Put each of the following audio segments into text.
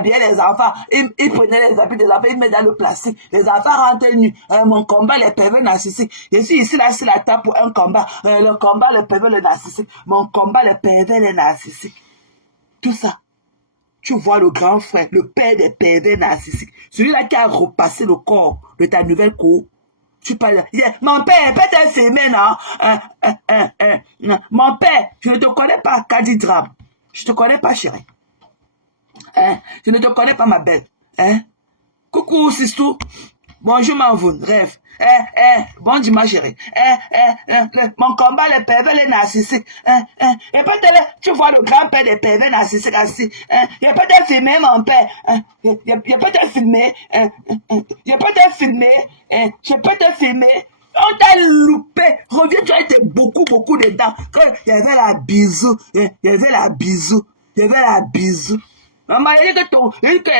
bien les enfants, il prenait les habits des enfants, il met dans le plastique. Les enfants rentrent nus. Mon combat, les pervers narcissiques. Je suis ici, là, sur la table pour un combat. Le combat, les pervers, les narcissiques. Mon combat, les pervers, les narcissiques. Tout ça. Tu vois le grand frère, le père des pervers narcissiques. Celui-là qui a repassé le corps de ta nouvelle cour. Tu parles. Mon père, peut-être filmé, non? Mon père, je ne te connais pas, Kadi Drab. Je ne te connais pas, chérie. Je ne te connais pas, ma belle. Coucou, Sistou. Bonjour, Manvoun. Rêve. Bon dimanche, chérie. Mon combat, les pervers, les narcissiques. Et peut-être, tu vois le grand-père des pervers narcissiques assis. Il a peut-être filmé mon père. Il a peut-être filmé. J'ai peut-être filmé. J'ai peut-être filmé. On t'a loupé. Reviens, tu as été beaucoup dedans. Quand il y avait la bisou. Il y avait la bisou. Il y avait la bisou. Maman, il dit que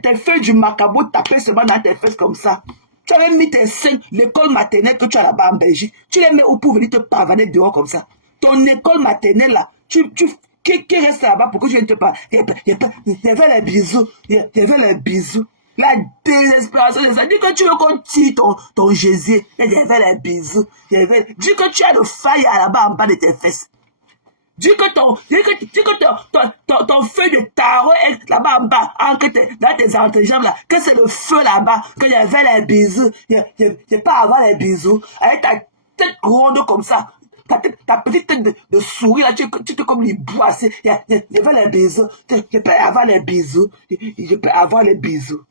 tes feuilles du macabo tapaient seulement dans tes fesses comme ça. Tu avais mis tes seins, l'école maternelle que tu as là-bas en Belgique. Tu les mets où pour venir te pavaner dehors comme ça. Ton école maternelle là, qui reste là-bas pour que je vienne te parler. Il y avait les bisous. Il y avait les bisous. La désespération de ça. Dis que tu veux qu'on tire ton gésier. Il y avait les bisous. Dis que tu as le faille là-bas en bas de tes fesses. Dis que ton feu de tarot est là-bas en bas, dans tes entrejambes là, que c'est le feu là-bas, qu'il y avait les bisous. Il n'y a pas avoir les bisous. Avec ta tête ronde comme ça, ta petite tête de souris là, tu es comme les boissés. Il y avait les bisous. Je peux avoir les bisous. Je peux avoir les bisous.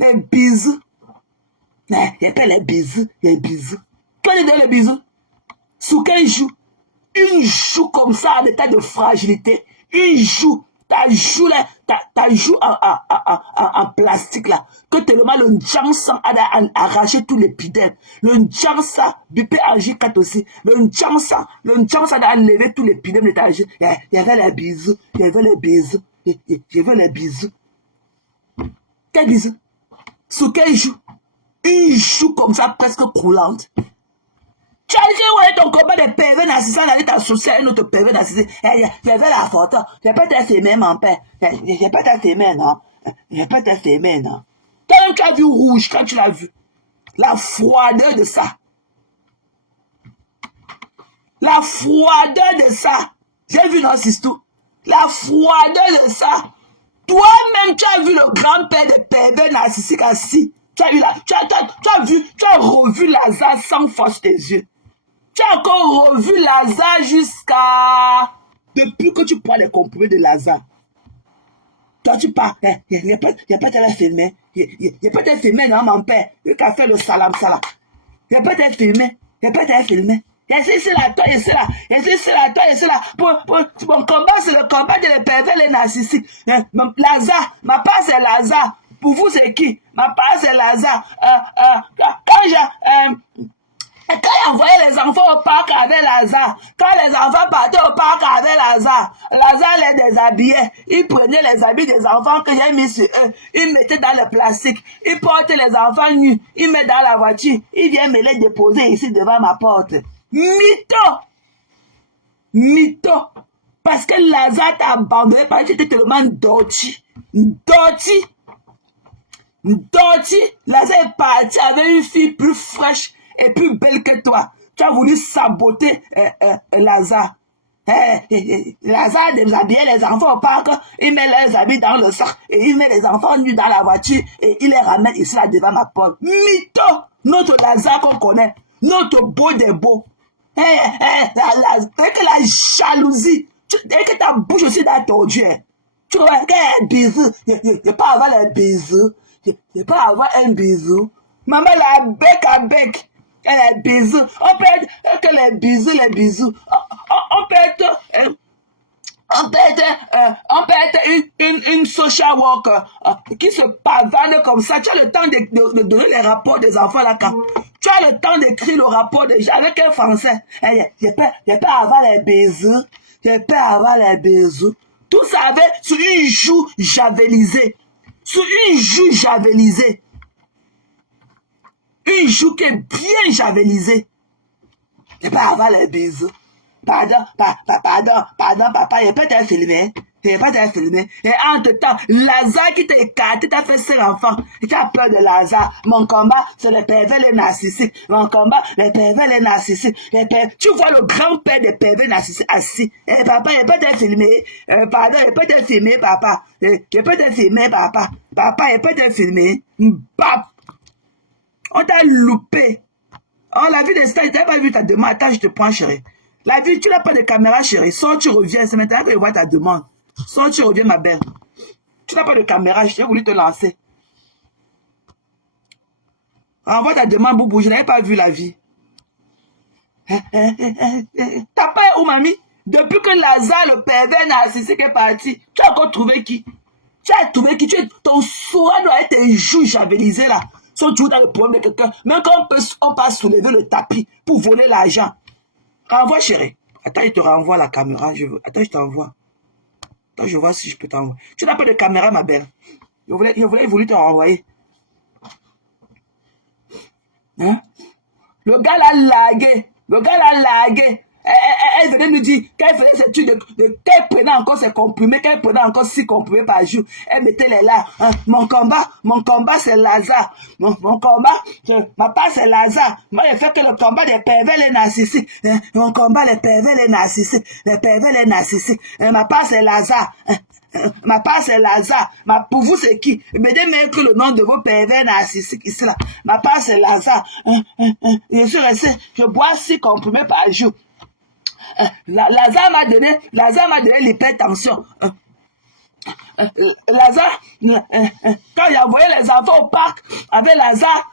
Les bisous. Il n'y a pas les bisous. Les bisous. Quand il donne les bisous, sous quel joue? Une joue comme ça en état de fragilité, une joue, ta joue là, ta joue en plastique là, que tellement le Njansa a arraché tout l'épiderme, le Njansa, Bipé AJ4 aussi, le Njansa a enlevé tout l'épiderme de ta joue. Il y avait les bisous, il y avait les bisous, il y avait les bisous. Quel bisou? Sous quel joue? Une joue comme ça presque croulante. Tu as dit, ouais, ton combat de pervers narcissique, on a dit t'associer à un autre pervers narcissique. J'avais la photo. J'ai pas été filmé, mon père. J'ai pas été filmé, non. J'ai pas été filmé, non. Toi-même, tu as vu rouge quand tu l'as vu. La froideur de ça. La froideur de ça. J'ai vu, non, c'est tout. La froideur de ça. Toi-même, tu as vu le grand-père de pervers narcissique assis. Tu as revu Lazare sans force tes yeux. Tu as encore revu Lazare jusqu'à... Depuis que tu prends les comprimés de Lazare. Toi, tu pars. Il n'y a pas de filmé. Il n'y a pas de filmé, non, mon père. Il a fait le salam. Il n'y a pas de filmé. Il n'y a pas de filmé. Et c'est là, toi, et c'est là. Et c'est là, toi, et c'est là. Mon combat, c'est le combat de les pervers, les narcissiques. Lazare, ma part, c'est Lazare. Pour vous, c'est qui? Ma part, c'est Lazare. Quand il envoyait les enfants au parc avec Lazare, quand les enfants partaient au parc avec Lazare les déshabillait. Il prenait les habits des enfants que j'ai mis sur eux, il mettait dans le plastique, il portait les enfants nus, il met dans la voiture, il vient me les déposer ici devant ma porte. Mytho! Parce que Lazare t'a abandonné parce que tu étais tellement dorti. Lazare est parti avec une fille plus fraîche et plus belle que toi. Tu as voulu saboter Lazare. Lazare déshabillait les enfants au parc, il met leurs habits dans le sac et il met les enfants nus dans la voiture et il les ramène ici là devant ma porte. Mytho! Notre Lazare qu'on connaît, notre beau des beaux. Avec la jalousie, et que ta bouche aussi dans ton Dieu. Tu vois, quel bisou, il n'y a pas avoir les bisous. Il n'y a pas avoir un bisou. Maman, la bec à bec. Les bisous. On peut être que les bisous. On peut être une social worker qui se pavane comme ça. Tu as le temps de donner les rapports des enfants là quand. Tu as le temps d'écrire le rapport avec un français. Je peux avoir les bisous. Je peux avoir les bisous. Tout ça avec sur une joue javelisée. Sur une joue javelisée. Une joue qui est bien javelisée. Je peux avoir les bisous. pardon, papa, il peut te filmer. Il peut te filmer. Et entre-temps, Lazare qui t'a écarté, t'as fait 5 enfants. Et tu as peur de Lazare. Mon combat, c'est les pervers, les narcissiques. Mon combat, les pervers, les narcissiques. Tu vois le grand-père des pervers narcissiques assis. Et papa, il peut te filmer. Pardon, il peut te filmer, papa. Il peut te filmer, papa. Papa, il peut te filmer. Bap. On t'a loupé. Oh, la vie des stars, tu n'as pas vu ta demande. Attends, je te prends, chérie. La vie, tu n'as pas de caméra, chérie. Sors, tu reviens. C'est maintenant que je vois ta demande. Sors, tu reviens, ma belle. Tu n'as pas de caméra, j'ai voulu te lancer. Envoie ta demande, Boubou. Je n'avais pas vu la vie. T'as pas où, mamie? Depuis que Lazare, le pervers narcissique, est parti, tu as encore trouvé qui? Tu as trouvé qui? Ton soin doit être un jour javelisé, là. Sont toujours dans le problème de quelqu'un. Même quand on peut soulever le tapis pour voler l'argent. Renvoie, chérie. Attends, je te renvoie la caméra. Attends, je t'envoie. Attends, je vois si je peux t'envoyer. Tu n'as pas de caméra, ma belle. Je voulais te renvoyer. Hein? Le gars l'a lagué. Elle venait nous dire qu'elle faisait cette étude, qu'elle prenait encore ses comprimés, qu'elle prenait encore 6 comprimés par jour. Elle mettait les là. Hein? Mon combat, c'est Lazare. Mon combat, ma part, c'est Lazare. Moi, je fais que le combat des pervers, les narcissiques. Hein? Mon combat, les pervers, les narcissiques. Les pervers, les narcissiques. Ma part, c'est Lazare. Ma part, c'est Lazare. Pour vous, c'est qui? Me démettre le nom de vos pervers narcissiques ici, là. Ma part, c'est Lazare. Je suis resté, je bois 6 comprimés par jour. Lazare m'a donné l'hypertension. Lazare, quand il a envoyé les enfants au parc avec Lazare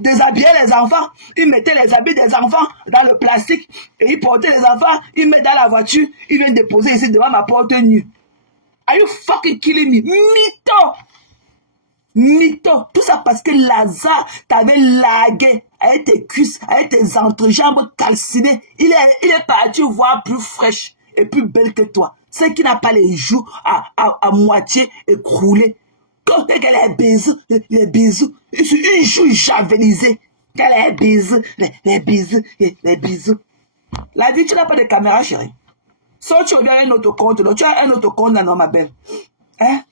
déshabillait les enfants, il mettait les habits des enfants dans le plastique et il portait les enfants, il met dans la voiture, il vient déposer ici devant ma porte nue. Are you fucking killing me? Mytho. Tout ça parce que Lazare t'avait lagué avec tes cuisses, avec tes entrejambes calcinées. Il est parti voir plus fraîche et plus belle que toi. C'est qui n'a pas les joues à moitié écroulées. Quand elle a les bisous, une joue javelisée. Qu'elle a les bisous. La vie, tu n'as pas de caméra, chérie. Soit tu reviens à un autre compte, tu as un autre compte, non, ma belle. Hein?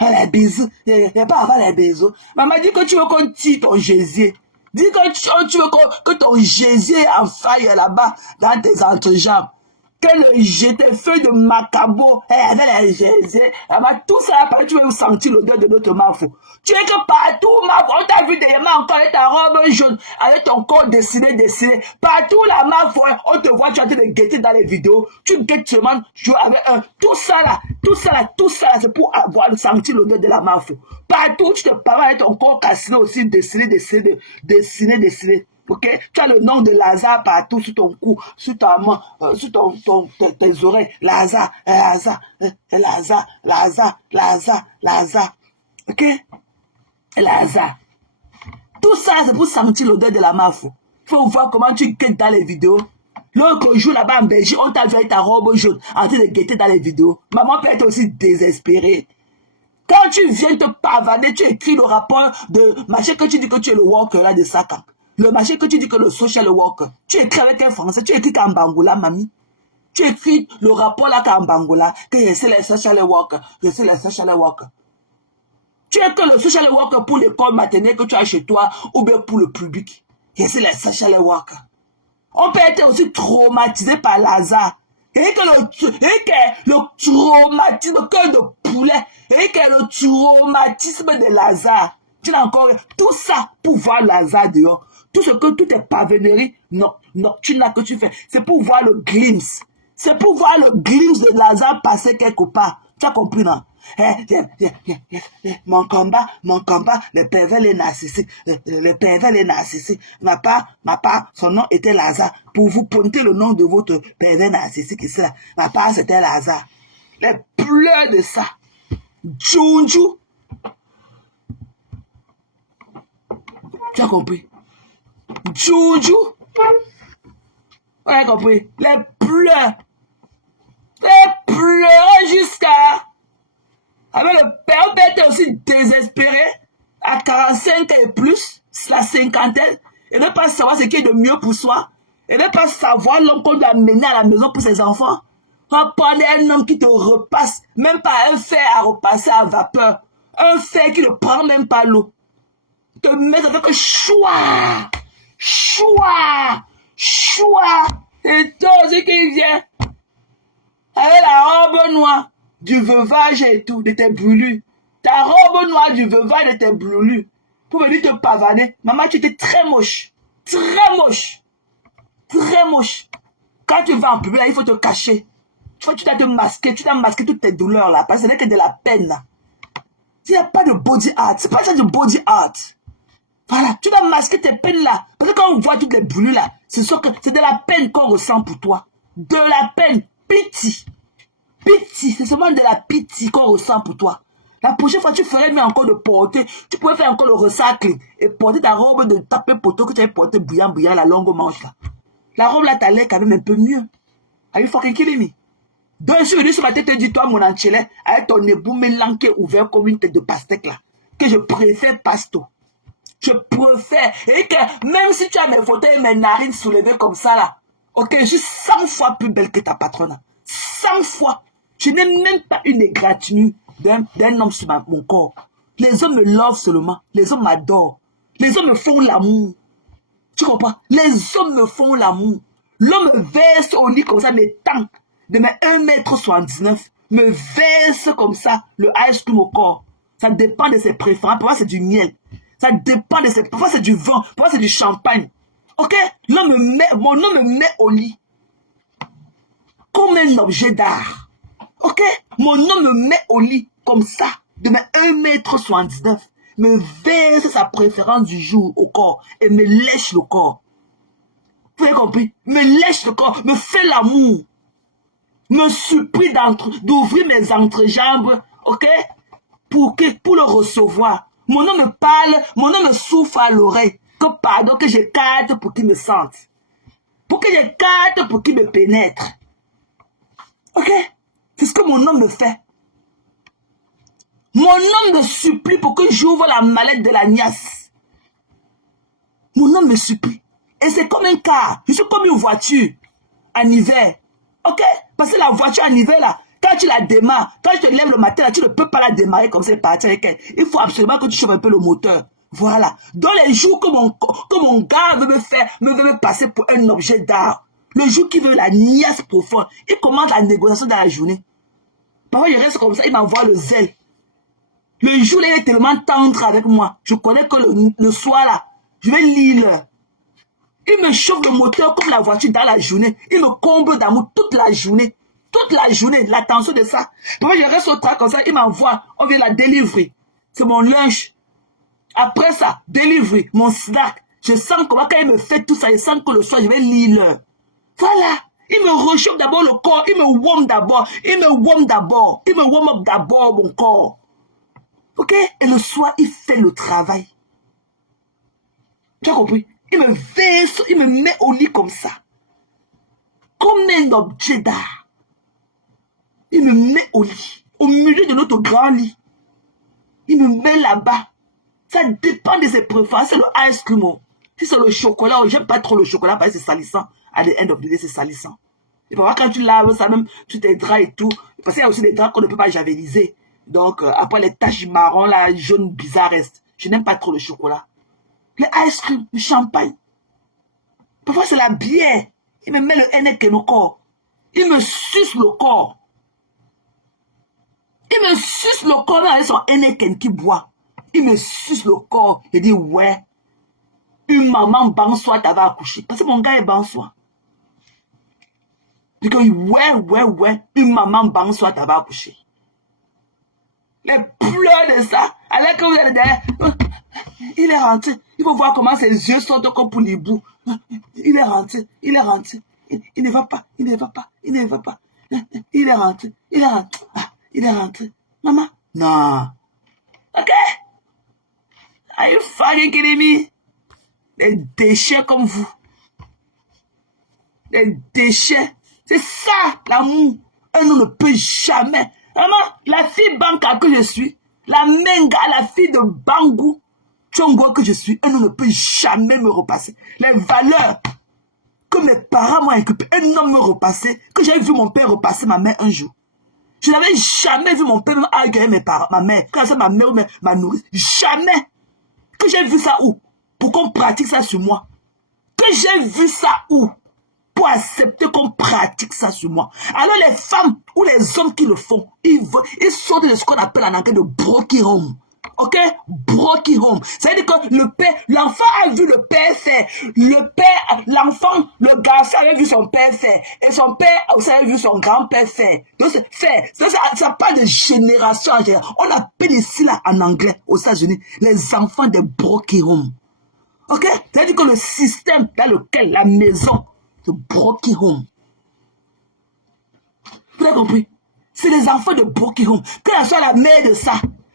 Les bisous. Il n'y a pas à avoir les bisous. Maman dit que tu veux qu'on tire ton gésier. Dis que tu veux que ton gésier en faille là-bas dans tes entrejambes. Que le jeté feu de Macabo avec les gésiers. Tout ça, tu veux sentir l'odeur de notre mafou. Tu es que partout, mafou. On t'a vu derrière encore avec ta robe jaune, avec ton corps dessiné. Partout, la mafou, on te voit, tu es en train de guetter dans les vidéos. Tu guettes seulement, tu avec un. Tout ça là, c'est pour avoir senti l'odeur de la mafou. Partout, tu te parles avec ton corps cassiné aussi, dessiné. Ok, tu as le nom de Lazare partout sur ton cou, sur ta main, sur tes oreilles. Lazare. Ok, Lazare. Tout ça, c'est pour sentir l'odeur de la mafou. Il faut voir comment tu guettes dans les vidéos. L'autre jour là-bas en Belgique, on t'a vu avec ta robe jaune en train de guetter dans les vidéos. Maman peut être aussi désespérée. Quand tu viens te pavaner, tu écris le rapport de machin que tu dis que tu es le worker là de Saka. Le machin que tu dis que le social worker. Tu écris avec un français, tu écris qu'en Bangola, mamie. Tu écris le rapport là qu'en Bangola, que je suis le social worker. Tu es que le social worker pour l'école maternelle que tu as chez toi ou bien pour le public. Je suis le social worker. On peut être aussi traumatisé par Lazare. Et que le traumatisme, le cœur de poulet, et que le traumatisme de Lazare. Tu n'as encore tout ça pour voir Lazare dehors. Tout tes pavenneries nocturnes que tu fais, c'est pour voir le glimpse. C'est pour voir le glimpse de Lazare passer quelque part. Tu as compris, non? Mon combat, les pervers, les narcissiques. Ma part, son nom était Lazare. Pour vous pointer le nom de votre pervers narcissique ici, là. Ma part, c'était Lazare. Les pleurs de ça. Junju. Tu as compris? Junju. On a compris? Les pleurs jusqu'à... Avec le père était aussi désespéré à 45 ans et plus, la cinquantaine, et ne pas savoir ce qui est de mieux pour soi. et ne pas savoir l'homme qu'on doit amener à la maison pour ses enfants. Reprenez un homme qui te repasse, même pas un fer à repasser à vapeur. Un fer qui ne prend même pas l'eau. Te mettre avec choix. Et toi aussi qui vient. Avec la robe noire du veuvage et tout, de tes brûlures. Ta robe noire du veuvage de tes brûlures. Pour venir te pavaner. Maman, tu étais très moche. Très moche. Quand tu vas en public, il faut te cacher. Tu dois te masquer. Tu dois masquer toutes tes douleurs là. Parce que ce n'est que de la peine là. Il n'y a pas de body art. C'est pas ça de body art. Voilà. Tu dois masquer tes peines là. Parce que quand on voit toutes les brûlures là, c'est de la peine qu'on ressent pour toi. De la peine. Pitié. C'est seulement de la pitié qu'on ressent pour toi. La prochaine fois, tu ferais mieux encore de porter. Tu pourrais faire encore le recycling et porter ta robe de taper poteau que tu avais porté brillant, la longue manche là. La robe là, t'as l'air quand même un peu mieux. Are you fucking kidding me? Donc, je suis venu sur ma tête et dit, toi, mon enchilé, avec ton ébout mélanqué ouvert comme une tête de pastèque là, que je préfère pasto. Je préfère. Et que même si tu as mes photos et mes narines soulevées comme ça là, ok, je suis 100 fois plus belle que ta patronne. 100 fois. Je n'ai même pas une égratignure d'un homme sur mon corps. Les hommes me lovent seulement. Les hommes m'adorent. Les hommes me font l'amour. Tu comprends? Les hommes me font l'amour. L'homme me verse au lit comme ça, mes tanks de mes 1,79 m, me verse comme ça le ice cream au corps. Ça dépend de ses préférences. Pour moi, c'est du miel. Ça dépend de ses... Pour moi, c'est du vin. Pour moi, c'est du champagne. Ok? Mon homme me met au lit comme un objet d'art. Ok? Mon homme me met au lit comme ça, de mes 1,79 m, me verse sa préférence du jour au corps et me lèche le corps. Vous avez compris? Me lèche le corps, me fait l'amour, me supplie d'ouvrir mes entrejambes, ok? Pour le recevoir. Mon homme me parle, mon homme me souffle à l'oreille. Que pardon, que je carte pour qu'il me sente. Pour que je carte pour qu'il me pénètre. Ok? C'est ce que mon homme me fait. Mon homme me supplie pour que j'ouvre la mallette de la niasse. Mon homme me supplie. Et c'est comme un car. Je suis comme une voiture en hiver. Ok? Parce que la voiture en hiver là, quand tu la démarres, quand tu te lèves le matin là, tu ne peux pas la démarrer comme ça et partir avec elle. Il faut absolument que tu chauffes un peu le moteur. Voilà. Dans les jours que mon gars veut me passer pour un objet d'art, le jour qu'il veut la niasse profonde, il commence la négociation dans la journée. Parfois, je reste comme ça, il m'envoie le zèle. Le jour, il est tellement tendre avec moi. Je connais que le soir, là, je vais lire l'heure. Il me chauffe le moteur comme la voiture dans la journée. Il me comble d'amour toute la journée. Toute la journée, l'attention de ça. Parfois, je reste au travail comme ça, il m'envoie, on vient la délivrer. C'est mon lunch. Après ça, délivrer, mon snack. Je sens comment quand il me fait tout ça, je sens que le soir, je vais lire l'heure. Voilà. Il me réchauffe d'abord le corps. Il me warm d'abord. Il me warm up d'abord mon corps. Ok? Et le soir, il fait le travail. Tu as compris? Il me verse, il me met au lit comme ça. Comme un objet d'art. Il me met au lit. Au milieu de notre grand lit. Il me met là-bas. Ça dépend de ses préférences. C'est le ice cream. Si c'est le chocolat, j'aime pas trop le chocolat parce que c'est salissant. À the end of the day, c'est salissant. Et parfois, quand tu laves ça, même tous tes draps et tout, parce qu'il y a aussi des draps qu'on ne peut pas javeliser. Donc, après les taches marron, là, jaune, bizarre restent. Je n'aime pas trop le chocolat. Le ice cream, le champagne. Parfois, c'est la bière. Il me met le Heineken au corps. Il me suce le corps. Il me suce le corps avec son Heineken qui boit. Il me suce le corps. Il dit, ouais, une maman bansoir t'avait accouché. Parce que mon gars est bansoir. Il dit, ouais, une maman bansoir t'avait accouché. Les pleurs de ça. Alors que vous êtes derrière, il est rentré. Il faut voir comment ses yeux sortent comme pour les bouts. Il est rentré. Il ne va pas. Il est rentré. Maman? Non. Ok? Are you fucking kidding me? Des déchets comme vous. Des déchets. C'est ça, l'amour. Un homme ne peut jamais. Vraiment, la fille banca que je suis, la menga, la fille de Bangou, Tchongo que je suis, un homme ne peut jamais me repasser. Les valeurs que mes parents m'ont inculpé, un homme me repassait, que j'avais vu mon père repasser ma mère un jour. Je n'avais jamais vu mon père arguer mes parents, ma mère, quand c'est ma mère ou ma nourrice. Jamais. Que j'ai vu ça où? Pour qu'on pratique ça sur moi. Que j'ai vu ça où? Pour accepter qu'on pratique ça sur moi. Alors les femmes ou les hommes qui le font, ils sortent de ce qu'on appelle en anglais de broken home. Ok? Broken home. C'est-à-dire que le père, l'enfant a vu le père faire. Le père, l'enfant, le garçon avait vu son père faire. Et son père aussi avait vu son grand-père faire. Donc c'est faire. Ça parle de génération en général. On appelle ici là en anglais, aux États-Unis, les enfants des broken home. Ok? C'est-à-dire que le système dans lequel la maison, de broken home. Vous avez compris? C'est les enfants de broken home. Que ce soit la mère de ça,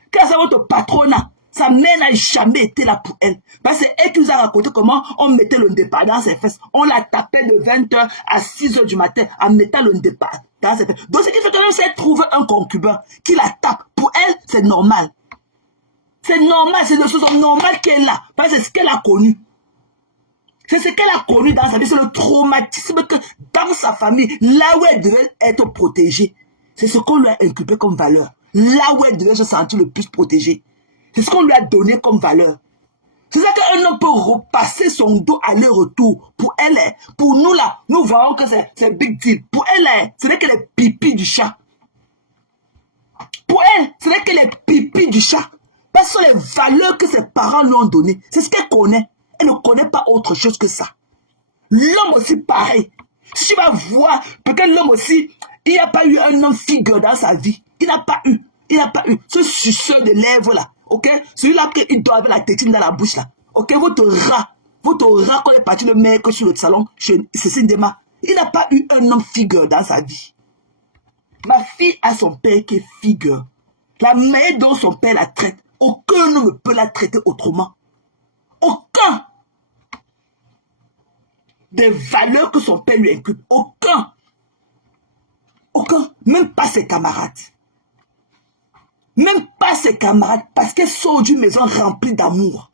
que ce soit votre patronat, sa mère n'a jamais été là pour elle. Parce que c'est elle qui nous a raconté comment on mettait le départ dans ses fesses. On la tapait de 20h à 6h du matin en mettant le départ dans ses fesses. Donc ce qui fait qu'elle s'est trouvé un concubin qui la tape. Pour elle, c'est normal. C'est normal, c'est des choses normales qu'elle est là. Parce que c'est ce qu'elle a connu. C'est ce qu'elle a connu dans sa vie, c'est le traumatisme que dans sa famille, là où elle devait être protégée, c'est ce qu'on lui a inculpé comme valeur. Là où elle devait se sentir le plus protégée. C'est ce qu'on lui a donné comme valeur. C'est ça qu'un homme peut repasser son dos aller-retour. Pour elle, pour nous là, nous voyons que c'est big deal. Pour elle, ce n'est que les pipis du chat. Pour elle, ce n'est que les pipis du chat. Parce que ce sont les valeurs que ses parents lui ont données. C'est ce qu'elle connaît. Elle ne connaît pas autre chose que ça. L'homme aussi, pareil. Si tu vas voir, peut-être l'homme aussi, il n'y a pas eu un homme figure dans sa vie. Il n'a pas eu. Il n'a pas eu. Ce suceur de lèvres là. Ok? Celui-là qui doit avoir la tétine dans la bouche là. Ok? Votre rat quand il est parti le mec sur le salon, chez Cécile Dema, il n'a pas eu un homme figure dans sa vie. Ma fille a son père qui est figure. La manière dont son père la traite, aucun homme ne peut la traiter autrement. Aucun des valeurs que son père lui inculque. Aucun. Aucun. Même pas ses camarades. Même pas ses camarades. Parce qu'elle sort d'une maison remplie d'amour.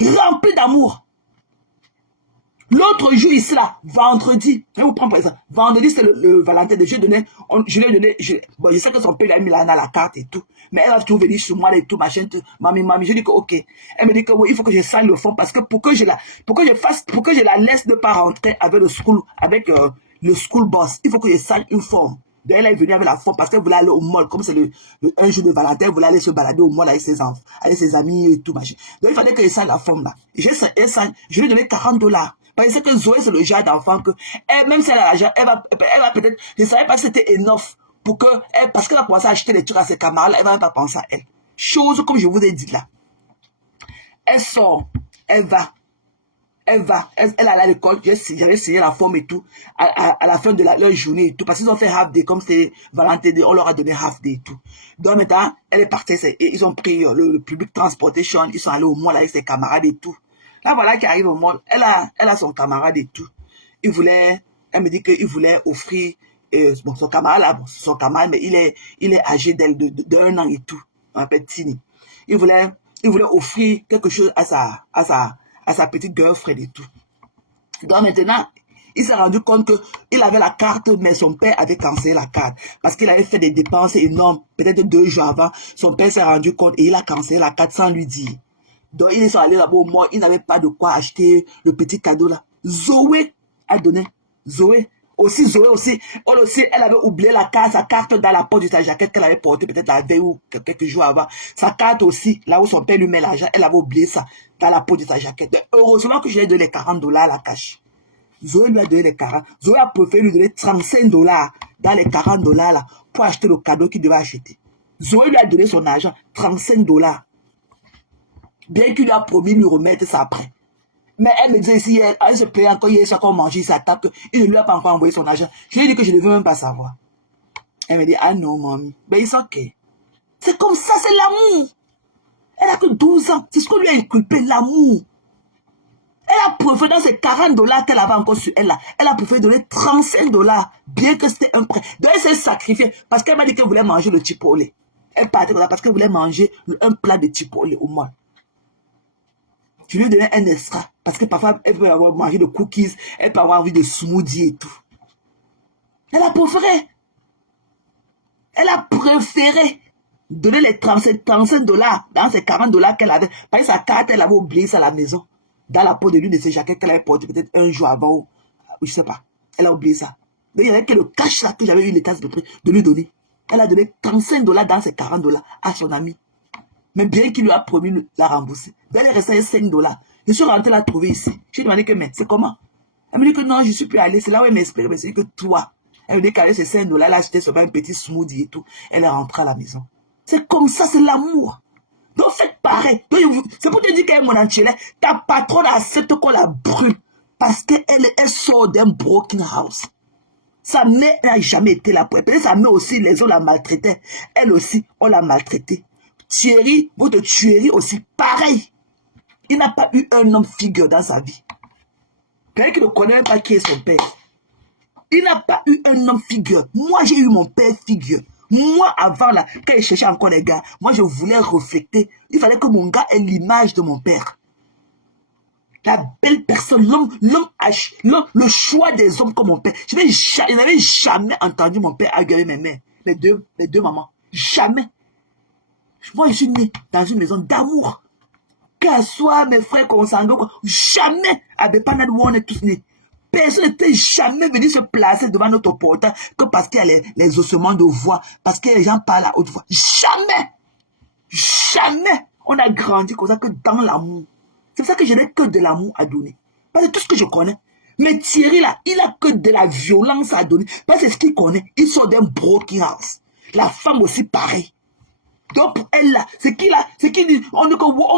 Remplie d'amour. L'autre jour ici là, vendredi, je vais vous prendre par exemple. Vendredi c'est le Valentin de je lui ai donné, bon je sais que son père lui a mis là dans la carte et tout. Mais elle va toujours venir sur moi et tout, machin, tout. Mamie, je dis que ok. Elle me dit que oui, il faut que je salle le fond parce que pour que je la laisse ne pas rentrer avec le school boss, il faut que je salle une forme. Donc elle est venue avec la forme parce qu'elle voulait aller au mall, comme c'est un jour de Valentin, elle voulait aller se balader au mall avec ses enfants, avec ses amis et tout, machin. Donc il fallait que je salle la forme là. Je lui ai donné $40. Parce que Zoé, c'est le genre d'enfant que, même si elle a l'argent, elle va peut-être, je ne savais pas que c'était enough pour que, parce qu'elle va commencer à acheter des trucs à ses camarades, elle ne va même pas penser à elle. Chose comme je vous ai dit là. Elle sort, elle allait à l'école, j'avais signé la forme et tout, à la fin de leur journée et tout, parce qu'ils ont fait half day, comme c'était Valentin Day, on leur a donné half day et tout. Donc maintenant, elle est partie, ils ont pris le public transportation, ils sont allés au mall avec ses camarades et tout. Là, voilà qui arrive au monde. Elle a son camarade et tout. Elle me dit qu'il voulait offrir, bon, son camarade là, bon, son camarade, mais il est âgé d'elle d'un an et tout. On l'appelle Tini. Il voulait offrir quelque chose à sa petite girlfriend et tout. Donc maintenant, il s'est rendu compte qu'il avait la carte, mais son père avait cancellé la carte. Parce qu'il avait fait des dépenses énormes. Peut-être 2 jours avant, son père s'est rendu compte et il a cancellé la carte sans lui dire. Donc, ils sont allés là-bas au mois, ils n'avaient pas de quoi acheter le petit cadeau là. Zoé a donné. Zoé aussi, elle avait oublié sa carte dans la poche de sa jaquette qu'elle avait portée peut-être la veille ou quelques jours avant. Sa carte aussi, là où son père lui met l'argent, elle avait oublié ça dans la poche de sa jaquette. Donc, heureusement que je lui ai donné les $40 à la cash. Zoé lui a donné les 40. Zoé a préféré lui donner $35 dans les $40 là pour acheter le cadeau qu'il devait acheter. Zoé lui a donné son argent, $35. Bien qu'il lui a promis de lui remettre ça après. Mais elle me disait ici, elle se plaignait encore hier soir qu'on mangeait, il s'attaque, il ne lui a pas encore envoyé son argent. Je lui ai dit que je ne veux même pas savoir. Elle me dit, ah non, mamie. Ben, il ok. C'est comme ça, c'est l'amour. Elle a que 12 ans. C'est ce qu'on lui a inculpé, l'amour. Elle a préféré dans ces $40 qu'elle avait encore sur elle là. Elle a préféré donner $35, bien que c'était un prêt. Donc elle s'est sacrifiée parce qu'elle m'a dit qu'elle voulait manger le chipotle. Elle partait comme ça parce qu'elle voulait manger un plat de chipotle au moins. Tu lui donnais un extra. Parce que parfois, elle peut avoir mangé de cookies, elle peut avoir envie de smoothie et tout. Elle a préféré. Elle a préféré donner les 35 $ dans ces 40 $ qu'elle avait. Parce que sa carte, elle avait oublié ça à la maison. Dans la peau de l'une de ses jaquettes qu'elle avait portée peut-être un jour avant. Ou je sais pas. Elle a oublié ça. Donc il y avait que le cash là que j'avais eu l'état de lui donner. Elle a donné 35 $ dans ces 40 $ à son ami. Mais bien qu'il lui a promis de la rembourser. Donc elle est restée 5 $. Je suis rentré la trouver ici. Je lui ai demandé que, mais c'est comment? Elle me dit que non, je ne suis plus allée. C'est là où elle m'espérait. Mais c'est que toi. Elle me dit qu'elle a ces 5 $, elle a acheté seulement un petit smoothie et tout. Elle est rentrée à la maison. C'est comme ça, c'est l'amour. Donc faites pareil. C'est pour te dire qu'elle est mon enchilée. Ta patronne accepte qu'on la brûle. Parce qu'elle sort d'un broken house. Sa mère n'a jamais été là pour elle. Peut-être sa mère aussi, les autres la maltraitaient. Elle aussi, on l'a maltraitée. Thierry, votre tuerie aussi, pareil. Il n'a pas eu un homme figure dans sa vie. Quelqu'un qui ne connaît même pas qui est son père. Il n'a pas eu un homme figure. Moi, j'ai eu mon père figure. Moi, avant, là, quand il cherchait encore les gars, moi, je voulais refléter. Il fallait que mon gars ait l'image de mon père. La belle personne, l'homme, le choix des hommes comme mon père. Je n'avais jamais entendu mon père agréer mes mères. Les deux mamans. Jamais. Moi, je suis né dans une maison d'amour. Qu'à soit mes frères consanguins, jamais, avec pas où on est tous nés. Personne n'était jamais venu se placer devant notre portail que parce qu'il y a les ossements de voix, parce que les gens parlent à haute voix. Jamais. Jamais. On a grandi comme ça que dans l'amour. C'est pour ça que je n'ai que de l'amour à donner. Parce que tout ce que je connais. Mais Thierry là, il a que de la violence à donner. Parce que c'est ce qu'il connaît. Il sort d'un broken house. La femme aussi pareil. Donc pour elle là, c'est qui là, c'est qui dit, on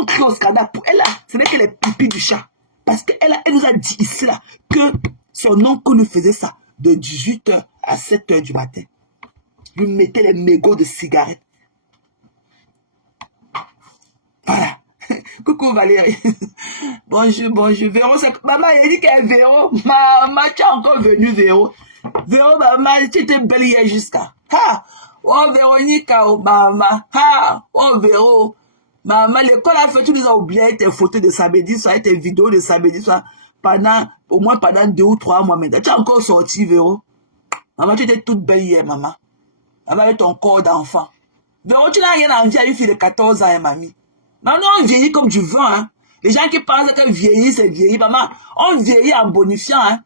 crie au scandale. Pour elle là, ce n'est que les pipis du chat. Parce qu'elle nous a dit ici là que son oncle lui faisait ça de 18h à 7h du matin. Lui mettait les mégots de cigarettes. Voilà. Coucou Valérie. Bonjour. Véro, maman, elle dit qu'elle est Véro. Maman, tu es encore venue, Véro. Véro, maman, tu étais belle hier jusqu'à. Ha! Oh, Véronique, oh, maman. Ha! Oh, Véro. Maman, l'école a fait, tu nous as oublié tes photos de samedi soir, tes vidéos de samedi soir, au moins pendant 2 ou 3 mois maintenant. Tu es encore sorti, Véro. Maman, tu étais toute belle hier, maman. Maman, avec ton corps d'enfant. Véro, tu n'as rien envie à une fille de 14 ans, hein, mamie. Maintenant, on vieillit comme tu veux, hein. Les gens qui pensent que vieillir, c'est vieillir, maman. On vieillit en bonifiant, hein.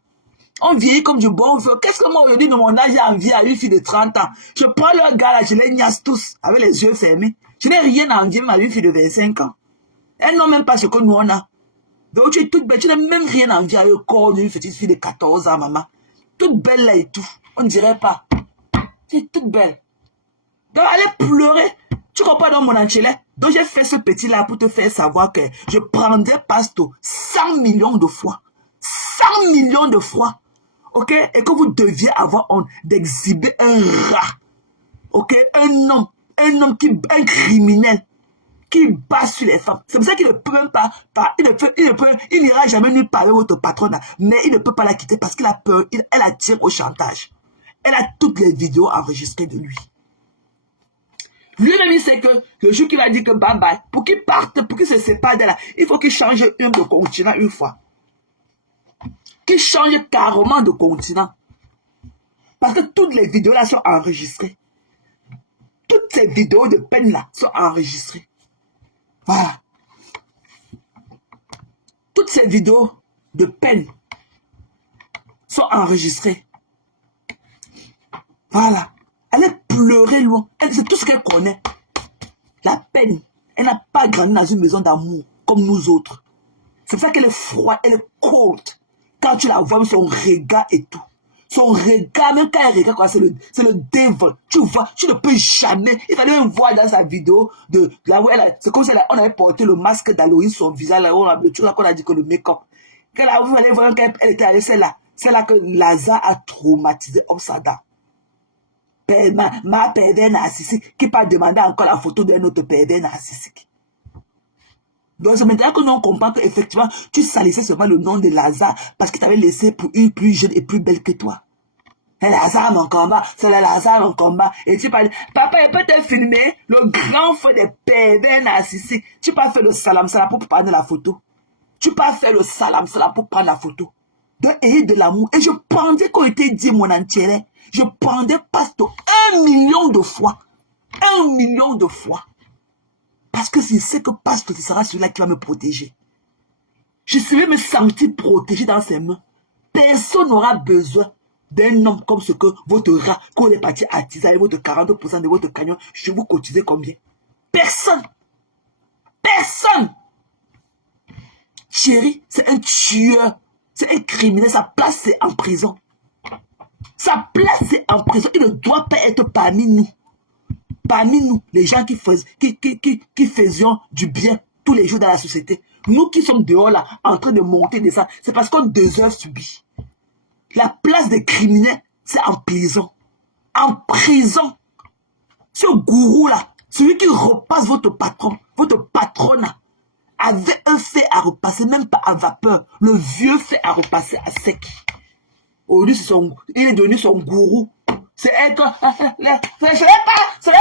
On vieillit comme du bon feu. Qu'est-ce que moi, aujourd'hui, de mon âge, j'ai envie à une fille de 30 ans? Je prends leur gars là, je les niasse tous, avec les yeux fermés. Je n'ai rien à envier à une fille de 25 ans. Elles n'ont même pas ce que nous, on a. Donc, tu es toute belle. Tu n'as même rien à envier à un corps d'une petite fille de 14 ans, maman. Toute belle là et tout. On ne dirait pas. Tu es toute belle. Donc, allez pleurer. Tu comprends dans mon enchilé? Donc, j'ai fait ce petit-là pour te faire savoir que je prendrais Pasto 100 millions de fois. 100 millions de fois. Ok? Et que vous deviez avoir honte d'exhiber un rat. Ok? Un criminel qui bat sur les femmes. C'est pour ça qu'il ne peut même pas, il n'ira jamais nulle part avec votre patronne, mais il ne peut pas la quitter parce qu'il a peur, elle attire au chantage. Elle a toutes les vidéos enregistrées de lui. Lui-même, il sait que le jour qu'il va dire que bye bye, pour qu'il parte, pour qu'il se sépare d'elle, il faut qu'il change de continent une fois. Qu'il change carrément de continent. Parce que toutes les vidéos là sont enregistrées. Toutes ces vidéos de peine là sont enregistrées. Voilà. Toutes ces vidéos de peine sont enregistrées. Voilà. Elle est pleurée loin. Elle sait tout ce qu'elle connaît. La peine. Elle n'a pas grandi dans une maison d'amour comme nous autres. C'est pour ça qu'elle est froide, elle est cold. Quand tu la vois, son regard et tout. Son regard, même quand elle regarde, c'est le devil. Tu vois, tu ne peux jamais. Il fallait même voir dans sa vidéo de là où c'est comme si on avait porté le masque d'Halloween sur son visage, là où on a dit que le make-up. Quand vous allez voir qu'elle était avec celle-là que Lazare a traumatisé Obsada. Ma pervers narcissique qui pas demander encore la photo d'un autre pervers narcissique. Donc c'est maintenant que nous on comprend qu'effectivement tu salissais seulement le nom de Lazare parce qu'il t'avait laissé pour une plus jeune et plus belle que toi. C'est Lazare mon combat, c'est Lazare mon combat. Et tu parles, papa il peut te filmer le grand frère des pervers narcissiques. Tu pas fait le salam pour prendre la photo. Tu peux faire le salam pour prendre la photo. Donc, ayez de l'amour. Et je pendais qu'on était dit mon intérêt. Je pendais pasteur 1 million de fois. 1 million de fois. Parce que je sais que pasteur, ce sera celui-là qui va me protéger. Je serai me sentir protégé dans ses mains. Personne n'aura besoin d'un homme comme ce que votre rat, quand on est parti à Tisa et votre 40% de votre cagnon, je vais vous cotiser combien? Personne. Personne. Chérie, c'est un tueur. C'est un criminel. Sa place, c'est en prison. Sa place, c'est en prison. Il ne doit pas être parmi nous. Parmi nous, les gens qui faisions du bien tous les jours dans la société. Nous qui sommes dehors là, en train de monter des ça, c'est parce qu'on déserve subit. La place des criminels, c'est en prison. En prison. Ce gourou là, celui qui repasse votre patron, votre patronat, avait un fait à repasser, même pas à vapeur. Le vieux fait à repasser à sec. Aujourd'hui, il est devenu son gourou. C'est être. Ce n'est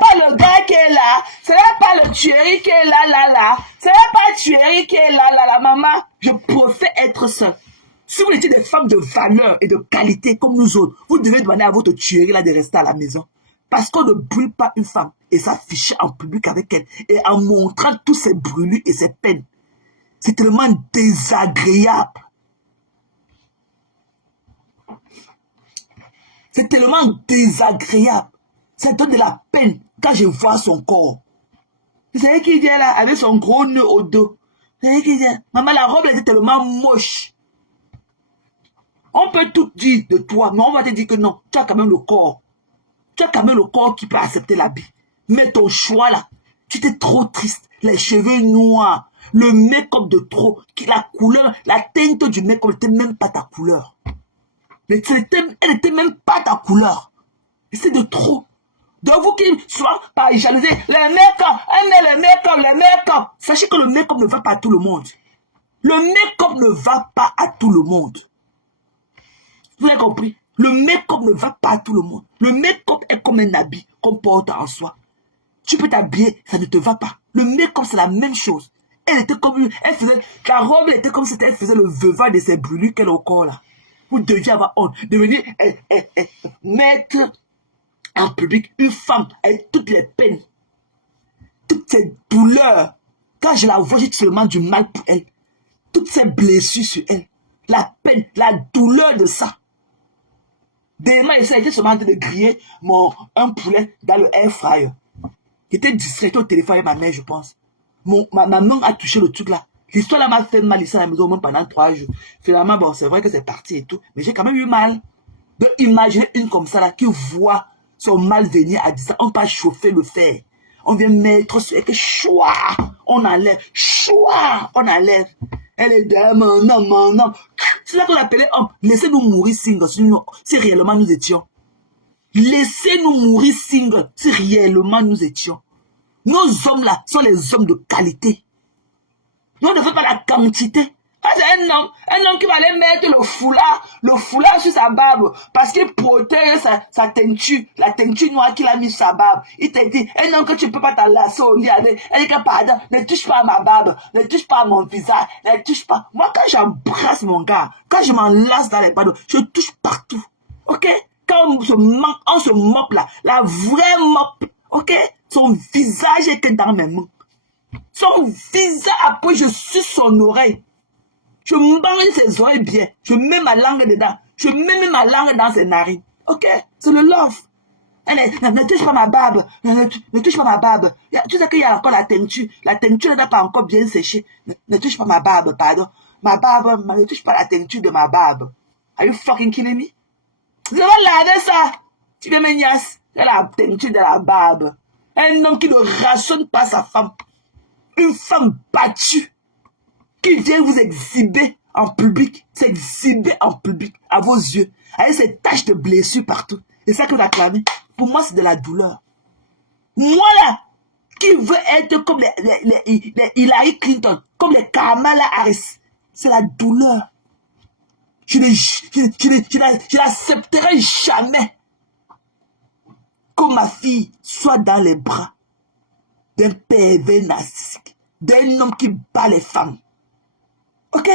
pas le gars qui est là. Ce n'est pas le tuerie qui est là. Ce n'est pas le tuerie qui est là. Maman, je préfère être seul. Si vous étiez des femmes de valeur et de qualité comme nous autres, vous devez demander à votre tuerie là de rester à la maison. Parce qu'on ne brûle pas une femme et s'afficher en public avec elle et en montrant tous ses brûlures et ses peines. C'est tellement désagréable. C'est tellement désagréable. Ça donne de la peine quand je vois son corps. Vous savez qui vient là avec son gros nœud au dos? Vous savez qui vient? Maman, la robe était tellement moche. On peut tout dire de toi, mais on va te dire que non, tu as quand même le corps. Tu as quand même le corps qui peut accepter l'habit. Mais ton choix là, tu étais trop triste. Les cheveux noirs, le make-up de trop, la couleur, la teinte du make-up n'était même pas ta couleur. Elle n'était même pas ta couleur. Et c'est de trop. Donc vous qui soyez par jalousie, le make-up. Sachez que le make-up ne va pas à tout le monde. Le make-up ne va pas à tout le monde. Vous avez compris? Le make-up ne va pas à tout le monde. Le make-up est comme un habit qu'on porte en soi. Tu peux t'habiller, ça ne te va pas. Le make-up, c'est la même chose. Elle était comme, la robe était comme si elle faisait le veuvage de ses brûlures qu'elle a au corps là. Vous deviez avoir honte de venir mettre en public une femme avec toutes les peines, toutes ces douleurs. Quand je la vois, j'ai seulement du mal pour elle. Toutes ces blessures sur elle. La peine, la douleur de ça. Demain, j'étais seulement en train de griller un poulet dans le air fryer. J'étais distrait au téléphone avec ma mère, je pense. Ma maman a touché le truc là. L'histoire là m'a fait mal ici à la maison même pendant 3 jours. Finalement, bon, c'est vrai que c'est parti et tout. Mais j'ai quand même eu mal. Donc, imaginez une comme ça là qui voit son mal venir à 10 ans. On va chauffer le fer. On vient mettre sur elle que choix. On enlève. Choix. On enlève. Elle est derrière mon homme. C'est là qu'on l'appelait homme. Laissez-nous mourir single si réellement nous étions. Laissez-nous mourir single si réellement nous étions. Nos hommes là sont les hommes de qualité. Nous ne faisons pas la quantité. C'est un homme qui va aller mettre le foulard sur sa barbe parce qu'il protège sa teinture, la teinture noire qu'il a mis sur sa barbe. Il t'a dit, un homme que tu ne peux pas t'enlacer au lit avec, elle dit, pardon, ne touche pas à ma barbe, ne touche pas à mon visage, ne touche pas. Moi, quand j'embrasse mon gars, quand je m'enlace dans les barbeaux, je touche partout. Ok? Quand on se moque là, la vraie moque, ok? Son visage était dans mes mains. Son visage, après je suce son oreille. Je mange ses oreilles bien. Je mets ma langue dedans. Je mets ma langue dans ses narines. Ok? C'est le love. Ne touche pas ma barbe. Ne touche pas ma barbe. Tu sais qu'il y a encore la teinture. La teinture n'a pas encore bien séché. Ne touche pas ma barbe, pardon. Ma barbe, ne touche pas la teinture de ma barbe. Are you fucking kidding me? Je vais laver ça. Tu veux me niasse? C'est la teinture de la barbe. Un homme qui ne rationne pas sa femme. Une femme battue qui vient vous exhiber en public, s'exhiber en public à vos yeux, avec ces taches de blessures partout. C'est ça que vous acclamez. Pour moi, c'est de la douleur. Moi là, qui veut être comme les Hillary Clinton, comme les Kamala Harris, c'est la douleur. Je n'accepterai jamais que ma fille soit dans les bras d'un pervers narcissique, d'un homme qui bat les femmes. Ok?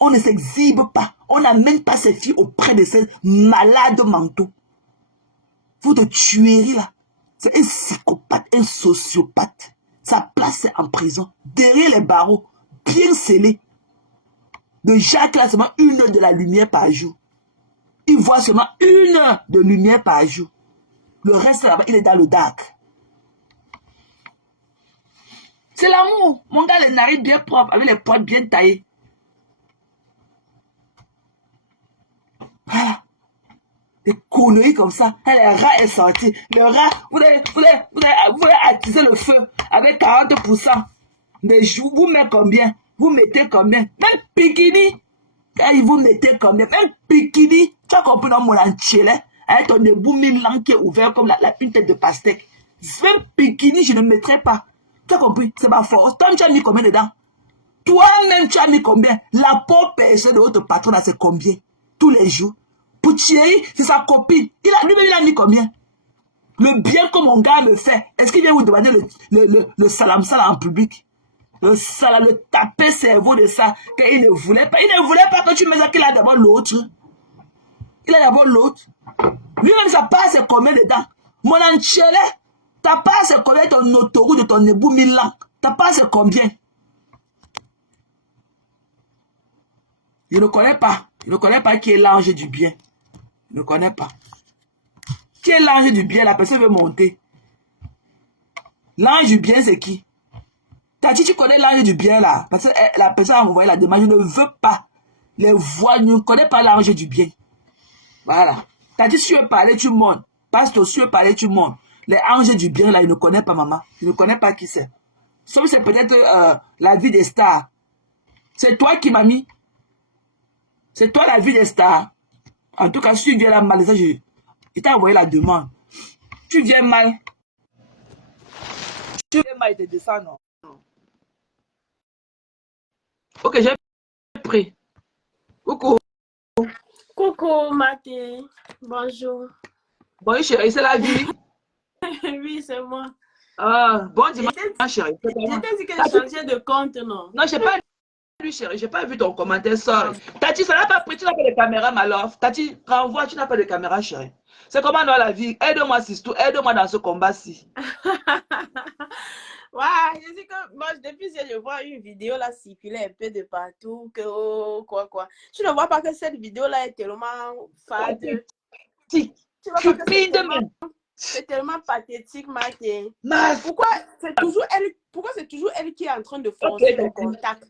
On ne s'exhibe pas. On n'amène pas ses filles auprès de ces malades mentaux. Votre tuerie là, c'est un psychopathe, un sociopathe. Sa place est en prison, derrière les barreaux, bien scellé. De Jacques là, seulement 1 heure de la lumière par jour. Il voit seulement 1 heure de lumière par jour. Le reste là-bas, il est dans le dark. C'est l'amour. Mon gars, les narines bien propres, avec les poils bien taillés. Voilà. Des conneries comme ça. Et le rat est sorti. Le rat, vous voulez attiser le feu avec 40%. Mais vous mettez combien? Vous mettez combien? Même Pikini. Et vous mettez combien? Même Pikini. Tu as compris dans mon enchilé? Avec ton debout mille qui est ouvert comme une tête de pastèque. Même Pikini, je ne mettrai pas. Tu as compris? C'est ma force. Toi, tu as mis combien dedans? Toi-même, tu as mis combien? La pauvre personne de votre patron, c'est combien? Tous les jours. Pour Thierry, c'est sa copine. Lui-même, il a mis combien? Le bien que mon gars me fait, est-ce qu'il vient vous demander le salam en public? Le salam, le taper cerveau de ça, qu'il ne voulait pas. Il ne voulait pas que tu me dises qu'il a d'abord l'autre. Il a d'abord l'autre. Lui-même, sa part, c'est combien dedans? Mon enchélé, ta part, c'est combien ton autoroute de ton ébou Milan? Ta part, c'est combien? Je ne connais pas. Je ne connais pas qui est l'ange du bien. Je ne connais pas. Qui est l'ange du bien? La personne veut monter. L'ange du bien, c'est qui? Tati, tu connais l'ange du bien là? Parce que la personne a envoyé la demande. Je ne veux pas les voir. Je ne connais pas l'ange du bien. Voilà. Tati, si tu veux parler, tu montes. Pasteur, si tu veux parler, tu montes. Les anges du bien là, je ne connais pas, maman. Je ne connais pas qui c'est. Sauf c'est peut-être la vie des stars. C'est toi qui m'as mis. C'est toi la vie des stars. En tout cas, si tu viens là mal, ça, je t'ai envoyé la demande. Tu viens mal. Tu viens mal, il te descend, non? Ok, j'ai pris. Coucou. Coucou, Mathé. Bonjour. Bon, chérie, c'est la vie. Oui, c'est moi. Bon dimanche, chérie. Je t'ai dit que je changeais de compte, non? Non, je n'ai pas vu, chérie. Je n'ai pas vu ton commentaire, sorry. Tati, ça n'a pas pris. Tu n'as pas de caméra, ma love. Tati, renvoie, tu n'as pas de caméra, chérie. C'est comment dans la vie? Aide-moi, Sistou. Aide-moi dans ce combat-ci. Ouais, je dis que moi, depuis que je vois une vidéo là circuler un peu de partout, que oh, quoi. Tu ne vois pas que cette vidéo là est tellement fade. Tu vois pas que c'est tellement pathétique, Mathé. Pourquoi c'est toujours elle qui est en train de forcer le contact?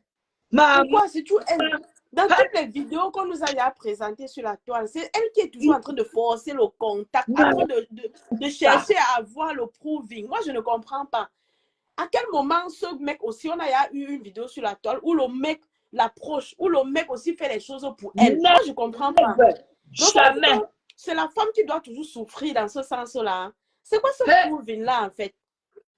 Pourquoi c'est toujours elle? Dans toutes les vidéos qu'on nous a présentées sur la toile, c'est elle qui est toujours en train de forcer le contact, en train de chercher à avoir le proving. Moi, je ne comprends pas. À quel moment ce mec aussi, on a eu une vidéo sur la toile où le mec l'approche, où le mec aussi fait les choses pour elle. Moi, je ne comprends pas. Jamais. C'est la femme qui doit toujours souffrir dans ce sens-là. C'est quoi ce proving-là, en fait?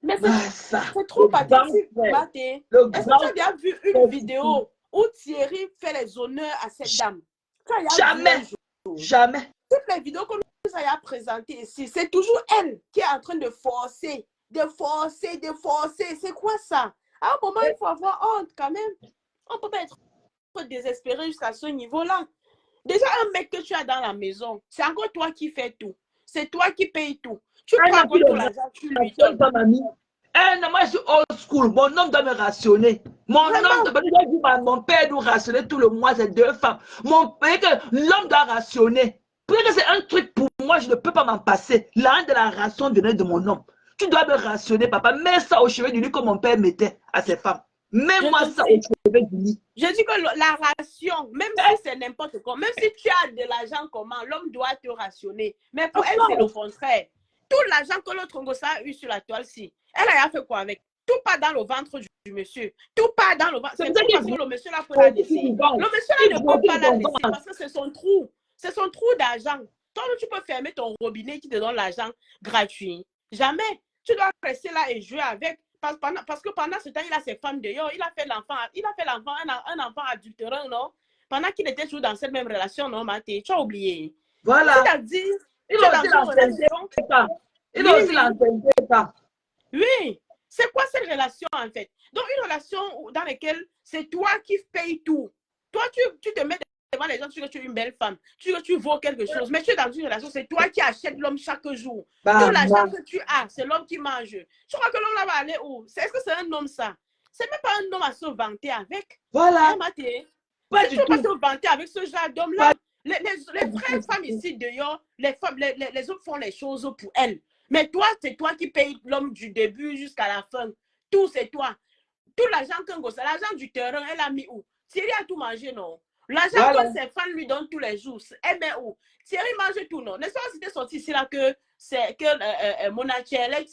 Mais c'est trop pathétique, Mathé. Est-ce que tu as déjà vu une vidéo où Thierry fait les honneurs à cette dame? Jamais. Jamais. Toutes les vidéos qu'on nous a présentées ici, c'est toujours elle qui est en train de forcer. C'est quoi ça? À un moment, il faut avoir honte quand même. On ne peut pas être désespéré jusqu'à ce niveau-là. Déjà, un mec que tu as dans la maison, c'est encore toi qui fais tout. C'est toi qui payes tout. Tu prends encore tout l'argent, tu lui donnes. Non, moi je suis old school. Mon homme doit me rationner. Mon père doit rationner tout le mois, c'est 2 femmes. L'homme doit rationner. Peut-être que c'est un truc pour moi, je ne peux pas m'en passer. L'argent de la ration venait de mon homme. Tu dois me rationner, papa. Mets ça au chevet du lit comme mon père mettait à ses femmes. Mets-moi ça au chevet du lit. Je dis que la ration, même si c'est n'importe quoi, même si tu as de l'argent comment, l'homme doit te rationner. Mais pour elle, c'est le contraire. Tout l'argent que l'autre Ngossa a eu sur la toile-ci, elle a fait quoi avec? Tout part dans le ventre du monsieur. Tout part dans le ventre. C'est pour parce que le monsieur là peut la laisser. Le monsieur là ne peut pas la laisser parce que c'est son trou. C'est son trou d'argent. Toi, tu peux fermer ton robinet qui te donne l'argent gratuit. Jamais. Tu dois rester là et jouer avec. Parce que pendant ce temps, il a ses femmes dehors. Il a fait l'enfant, un enfant adultérant, non? Pendant qu'il était toujours dans cette même relation, non, Mathé? Tu as oublié. Voilà. C'est-à-dire, il a aussi l'ancienneté. Oui. C'est quoi cette relation, en fait? Donc, une relation dans laquelle c'est toi qui payes tout. Toi, tu te mets devant les gens, tu dis que tu es une belle femme, tu dis que tu vaux quelque chose, mais tu es dans une relation, c'est toi qui achètes l'homme chaque jour. Tout l'argent que tu as, c'est l'homme qui mange. Tu crois que l'homme là va aller où? Est-ce que c'est un homme ça? C'est même pas un homme à se vanter avec. Voilà. Pas du tout. Pas se vanter avec ce genre d'homme-là. Les vraies femmes ici dehors, les hommes font les choses pour elles. Mais toi, c'est toi qui payes l'homme du début jusqu'à la fin. Tout, c'est toi. Tout l'argent c'est l'argent du terrain, elle a mis où? Thierry a tout mangé, non? L'argent que ses fans lui donnent tous les jours, elle met où? Thierry mange tout, non? N'est-ce pas si c'était sorti ici là que c'est Monachelle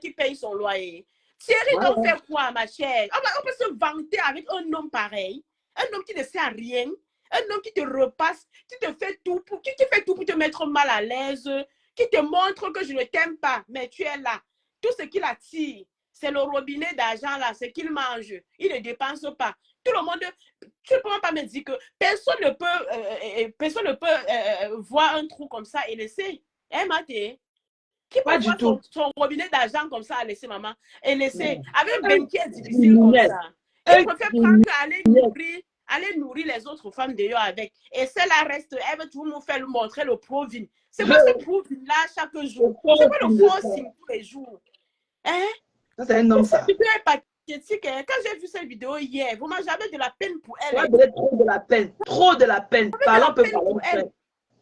qui paye son loyer? Thierry donc fait quoi, ma chère? On peut se vanter avec un homme pareil, un homme qui ne sait rien, un homme qui te repasse, qui fait tout pour te mettre mal à l'aise, qui te montre que je ne t'aime pas, mais tu es là. Tout ce qui l'attire, c'est le robinet d'argent là, c'est qu'il mange. Il ne dépense pas. Tout le monde, tu ne peux pas me dire que personne ne peut voir un trou comme ça et laisser. Hein, Mathé? Qui peut voir son robinet d'argent comme ça à laisser, maman? Et laisser, avec un bain qui est difficile comme ça. Il préfère prendre aller nourrir les autres femmes d'ailleurs avec. Et celle-là reste, elle veut toujours nous faire montrer le provin. C'est quoi ce provin-là chaque jour? C'est pas le forcing tous les jours. Hein? Ça, c'est un homme, ça. Cette vidéo est pathétique. Hein? Quand j'ai vu cette vidéo hier, vraiment, j'avais de la peine pour elle. Ouais, trop de la peine. Trop de la peine. Parlons peu pour elle.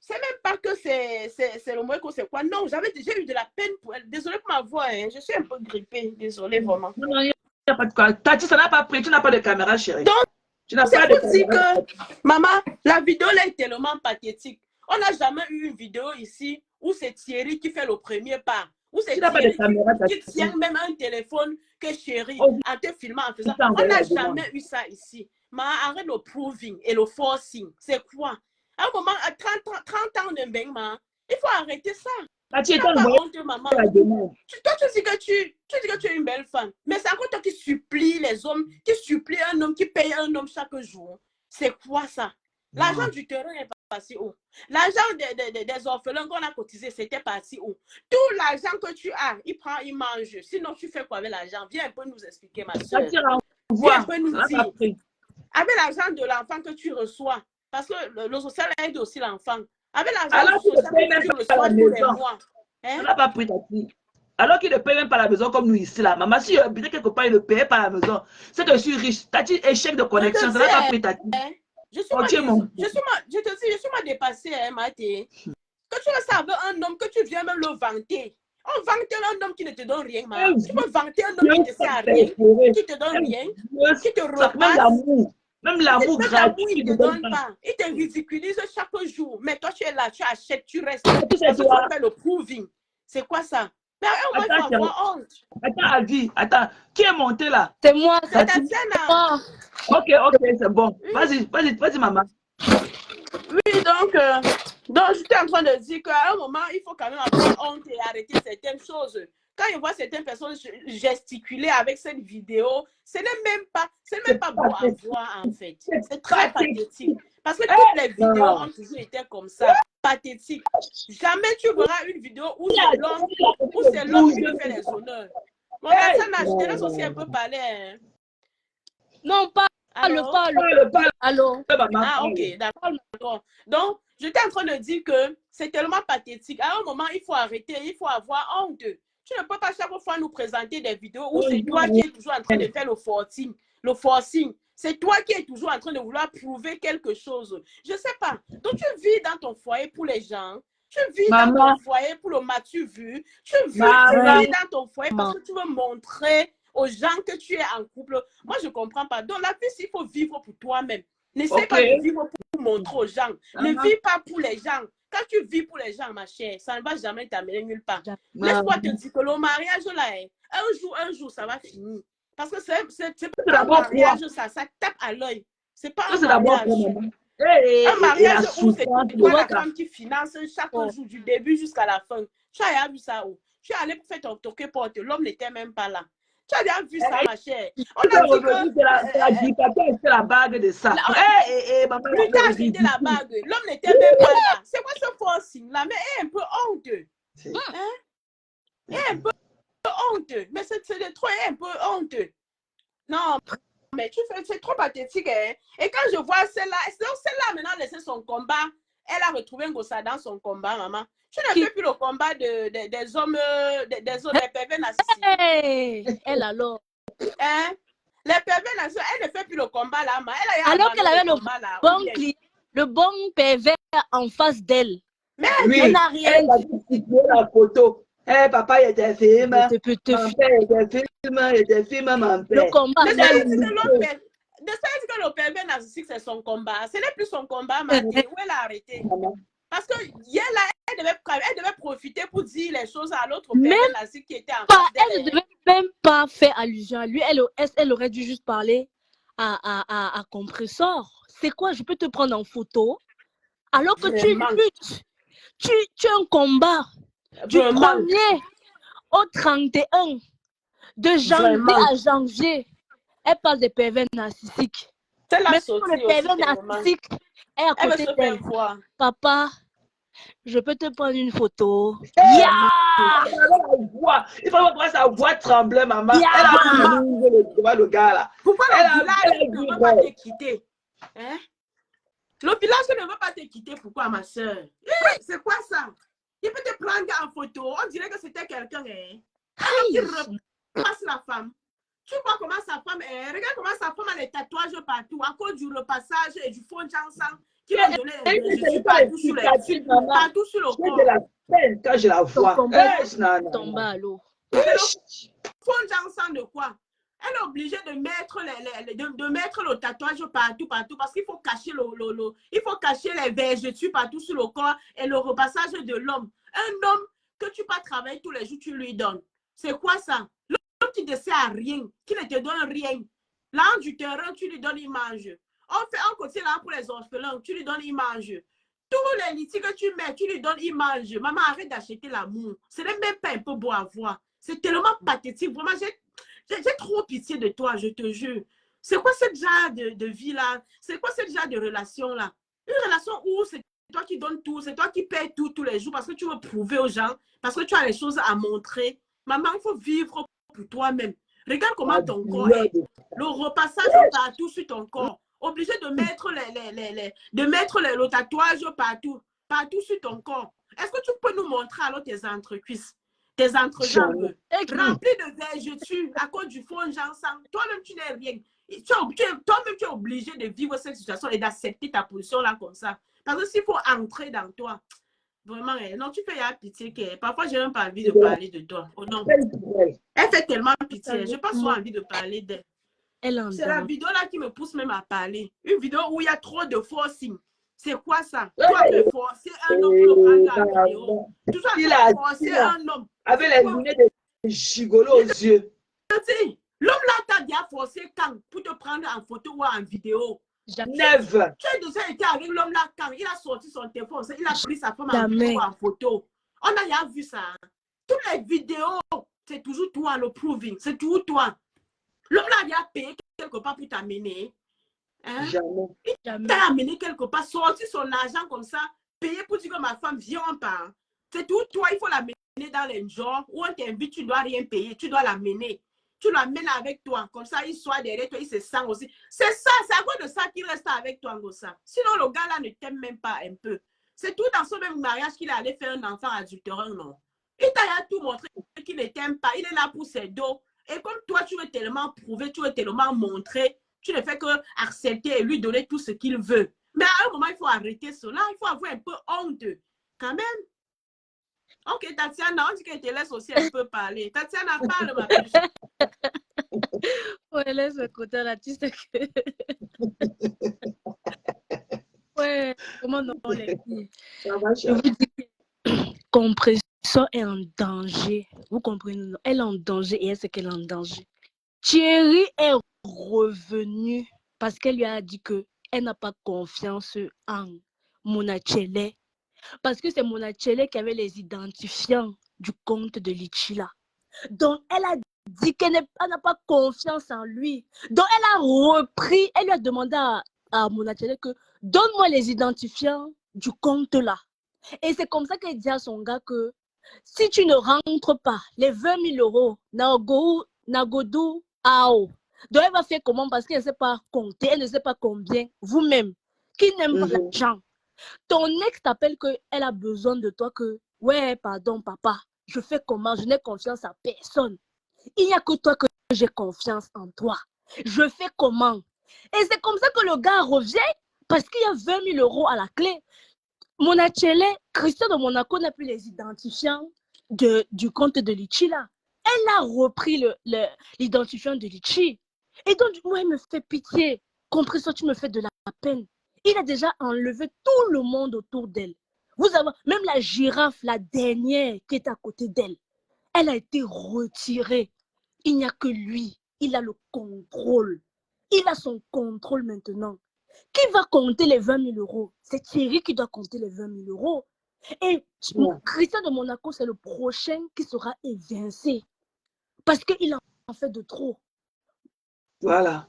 C'est même pas que c'est le moins que c'est quoi. Non, j'ai eu de la peine pour elle. Désolée pour ma voix. Hein? Je suis un peu grippée. Désolée, vraiment. Non, il n'y a pas de quoi. Tati, ça n'a pas pris. Tu n'as pas de caméra, chérie. Donc, tu n'as pas de caméra. C'est pour dire que, maman, la vidéo là est tellement pathétique. On n'a jamais eu une vidéo ici où c'est Thierry qui fait le premier pas. Où c'est Thierry qui tient même un téléphone que chérie en te filmant, en faisant. On n'a jamais eu ça ici. Mais arrête le proving et le forcing. C'est quoi? À un moment, à 30 ans de bain, il faut arrêter ça. Tu es honte, maman. Toi, tu dis que tu es une belle femme. Mais c'est encore toi qui supplie les hommes, qui supplie un homme, qui paye un homme chaque jour. C'est quoi ça? L'argent du terrain est passé où? L'argent des orphelins qu'on a cotisé, c'était parti où? Tout l'argent que tu as, il prend, il mange. Sinon, tu fais quoi avec l'argent? Viens un peu nous expliquer, ma soeur. Viens un peu nous dire. Avec l'argent de l'enfant que tu reçois, parce que le social aide aussi l'enfant. Avec l'argent du social que tu reçois tous les mois. On n'a pas pris Tati. Alors qu'il ne paye même pas la maison comme nous ici là. Maman, si habite quelque part, il ne paye pas la maison. C'est que je suis riche. Tati, échec de connexion. Ça n'a pas pris Tati. Je suis mal dépassée, hein, Mathé. Que tu veux savoir un homme, que tu viens même le vanter. On vante un homme qui ne te donne rien, man. Tu peux vanter un homme qui ne te sert à rien, qui te donne rien, qui te repasse. Même l'amour gratuit, il ne te donne pas. Il te ridiculise chaque jour. Mais toi, tu es là, tu achètes, tu restes. Tu fais le proving. C'est quoi ça? Mais on va avoir honte. Attends, Adi, attends. Qui est monté là? C'est moi. C'est Tatiana. Ok, c'est bon. Vas-y, maman. Oui, donc j'étais en train de dire qu'à un moment, il faut quand même avoir honte et arrêter certaines choses. Quand je vois certaines personnes gesticuler avec cette vidéo, ce n'est même pas beau à voir en fait. C'est très pathétique. Parce que toutes les vidéos ont toujours été comme ça, pathétiques. Jamais tu verras une vidéo où c'est l'homme qui fait les honneurs. Mon gars, je te laisse aussi un peu parler. Hein. Non, parle. Allô? Ah, ok, d'accord. Donc, j'étais en train de dire que c'est tellement pathétique. À un moment, il faut arrêter, il faut avoir honte. Tu ne peux pas chaque fois nous présenter des vidéos où c'est toi qui es toujours en train de faire le forcing. C'est toi qui es toujours en train de vouloir prouver quelque chose. Je ne sais pas. Donc, tu vis dans ton foyer pour les gens. Tu vis dans ton foyer pour le m'as-tu vu. Tu vis dans ton foyer parce que tu veux montrer aux gens que tu es en couple. Moi, je ne comprends pas. Donc, la vie, il faut vivre pour toi-même. N'essaie pas de vivre pour montrer aux gens. Ne vis pas pour les gens. Quand tu vis pour les gens, ma chère, ça ne va jamais t'amener nulle part. Laisse-moi te dire que le mariage, là, un jour, ça va finir. Parce que c'est pas un mariage, ça tape à l'œil. C'est pas un mariage. Un mariage où c'est toi la femme qui finance chaque jour, du début jusqu'à la fin. Tu as vu ça où? Tu es allé pour faire ton toqué porte. L'homme n'était même pas là. Tu as déjà vu ça, ma chère? On a dit que c'est la bague de ça. Plus tard, c'était la bague. L'homme n'était même pas là. C'est quoi ce forcing là? Mais elle est un peu honteux. Hein? Elle est un peu honteux. Mais c'est de trop, elle est un peu honteux. Non, mais c'est trop pathétique. Hein? Et quand je vois celle-là, celle-là maintenant laissé son combat, elle a retrouvé Ngossa dans son combat, maman. Tu ne fais plus le combat des hommes, des pervers narcissiques. Hey, elle alors. Hein? Les pervers narcissiques, elle ne fait plus le combat là, mais elle a Alors qu'elle avait le bon pervers en face d'elle. Mais oui, elle n'a rien dit. La photo. Hey, papa, il y a des films. Mon père, il y a des films, mon père. Le combat. De ça, que le pervers narcissique, c'est son combat. Ce n'est plus son combat, Mathé. Où elle a arrêté? Parce que hier, là, elle devait profiter pour dire les choses à l'autre pervers narcissique qui était en face d'elle. Elle ne devait même pas faire allusion à lui. Elle aurait dû juste parler à Compressor. C'est quoi? Je peux te prendre en photo? Alors que tu luttes. Tu as un combat. Du 1er au 31 de janvier à janvier. Elle parle des pervers narcissiques. Mais pour le pervers narcissique, elle est à côté d'elle. Papa, je peux te prendre une photo. Yeah! Il faut voir sa voix trembler, maman. Yeah! Elle a le gars là. Pourquoi le village ne veut pas te quitter? Hein? Le village ne veut pas te quitter. Pourquoi, ma soeur? C'est quoi ça? Il peut te prendre en photo. On dirait que c'était quelqu'un. Hein? Il repasse la femme. Tu vois comment sa femme est. Regarde comment sa femme a les tatouages partout. À cause du repassage et du fond de jansan qui lui a donné je suis partout sur le corps. J'ai de la peine quand je la vois. Tombe à l'eau. Fond de jansan de quoi? Elle est obligée de mettre le tatouage partout parce qu'il faut cacher il faut cacher les vergetures partout sur le corps et le repassage de l'homme. Un homme que tu vas travailler tous les jours, tu lui donnes. C'est quoi ça? L'homme qui ne sert à rien, qui ne te donne rien. Là, du terrain, tu lui donnes, il mange. On fait un côté là pour les orphelins, tu lui donnes, il mange. Tous les litiges que tu mets, tu lui donnes, il mange. Maman, arrête d'acheter l'amour. Ce n'est même pas un peu beau à voir. C'est tellement pathétique. Vraiment, j'ai trop pitié de toi, je te jure. C'est quoi ce genre de vie-là? C'est quoi ce genre de relation-là? Une relation où c'est toi qui donnes tout, c'est toi qui payes tout tous les jours parce que tu veux prouver aux gens, parce que tu as les choses à montrer. Maman, il faut vivre pour toi-même. Regarde comment ton corps est. Le repassage partout sur ton corps. Obligé de mettre le tatouage partout sur ton corps. Est-ce que tu peux nous montrer alors tes entrecuisses? Tes entrejambes remplis de vergetures à cause du fond jansan. Toi-même, tu n'es rien. Toi-même, tu es obligé de vivre cette situation et d'accepter ta position là comme ça. Parce que s'il faut entrer dans toi, vraiment, non, tu fais pitié. Parfois, j'ai même pas envie de parler de toi. Oh non. Elle fait tellement pitié. Je n'ai pas souvent envie de parler d'elle. C'est la vidéo là qui me pousse même à parler. Une vidéo où il y a trop de forcing. C'est quoi ça? Toi, tu as forcé un homme pour le prendre en vidéo. Tu as forcé un homme. Avec les lunettes de gigolo aux yeux. L'homme là t'a déjà forcé quand pour te prendre en photo ou en vidéo. Never. Tu as déjà été avec l'homme là quand il a sorti son téléphone, il a pris sa femme en vidéo ou en photo. On a déjà vu ça. Toutes les vidéos, c'est toujours toi le proving. C'est toujours toi. L'homme là a déjà payé quelque part pour t'amener. Hein? Il t'a amené quelque part, sorti son argent comme ça, payé pour dire que ma femme vient en part. C'est tout toi, il faut l'amener dans les genres où on t'invite, tu ne dois rien payer, tu dois l'amener. Tu l'amènes avec toi, comme ça il soit derrière toi, il se sent aussi. C'est ça, c'est à cause de ça qu'il reste avec toi, Ngossa. Sinon le gars là ne t'aime même pas un peu. C'est tout dans son même mariage qu'il allait faire un enfant adultérant, non? Il t'a tout montré qu'il ne t'aime pas, il est là pour ses dos. Et comme toi, tu veux tellement prouver, tu veux tellement montrer, tu ne fais que accepter et lui donner tout ce qu'il veut. Mais à un moment, il faut arrêter cela. Il faut avoir un peu honte. Quand même. Ok, Tatiana, on dit qu'elle te laisse aussi un peu parler. Tatiana, parle, ma puce. Ouais, laisse le côté là, tu sais que... Ouais, comment on les dit? Je vous dis, Compressor est en danger. Vous comprenez? Elle est en danger et elle sait qu'elle est en danger. Thierry est revenue parce qu'elle lui a dit qu'elle n'a pas confiance en Monachele. Parce que c'est Monachele qui avait les identifiants du compte de Lichila. Donc, elle a dit qu'elle n'a pas confiance en lui. Donc, elle a repris, elle lui a demandé à Monachele que donne-moi les identifiants du compte là. Et c'est comme ça qu'elle dit à son gars que si tu ne rentres pas les 20 000 euros, Nagodou, Ao, Donc, elle va faire comment? Parce qu'elle ne sait pas compter, elle ne sait pas combien. Vous-même, qui n'aime pas l'argent, ton ex t'appelle qu'elle a besoin de toi, que, ouais, pardon, papa, je fais comment? Je n'ai confiance à personne. Il n'y a que toi que j'ai confiance en toi. Je fais comment? Et c'est comme ça que le gars revient, parce qu'il y a 20 000 euros à la clé. Monachele, Christian de Monaco n'a plus les identifiants du compte de Litchi là. Elle a repris l'identifiant de Litchi. Et donc, moi, il me fait pitié. Compris ça, tu me fais de la peine. Il a déjà enlevé tout le monde autour d'elle. Vous avez même la girafe, la dernière qui est à côté d'elle, elle a été retirée. Il n'y a que lui. Il a le contrôle. Il a son contrôle maintenant. Qui va compter les 20 000 euros? C'est Thierry qui doit compter les 20 000 euros. Et Christian de Monaco, c'est le prochain qui sera évincé. Parce qu'il en fait de trop. Voilà.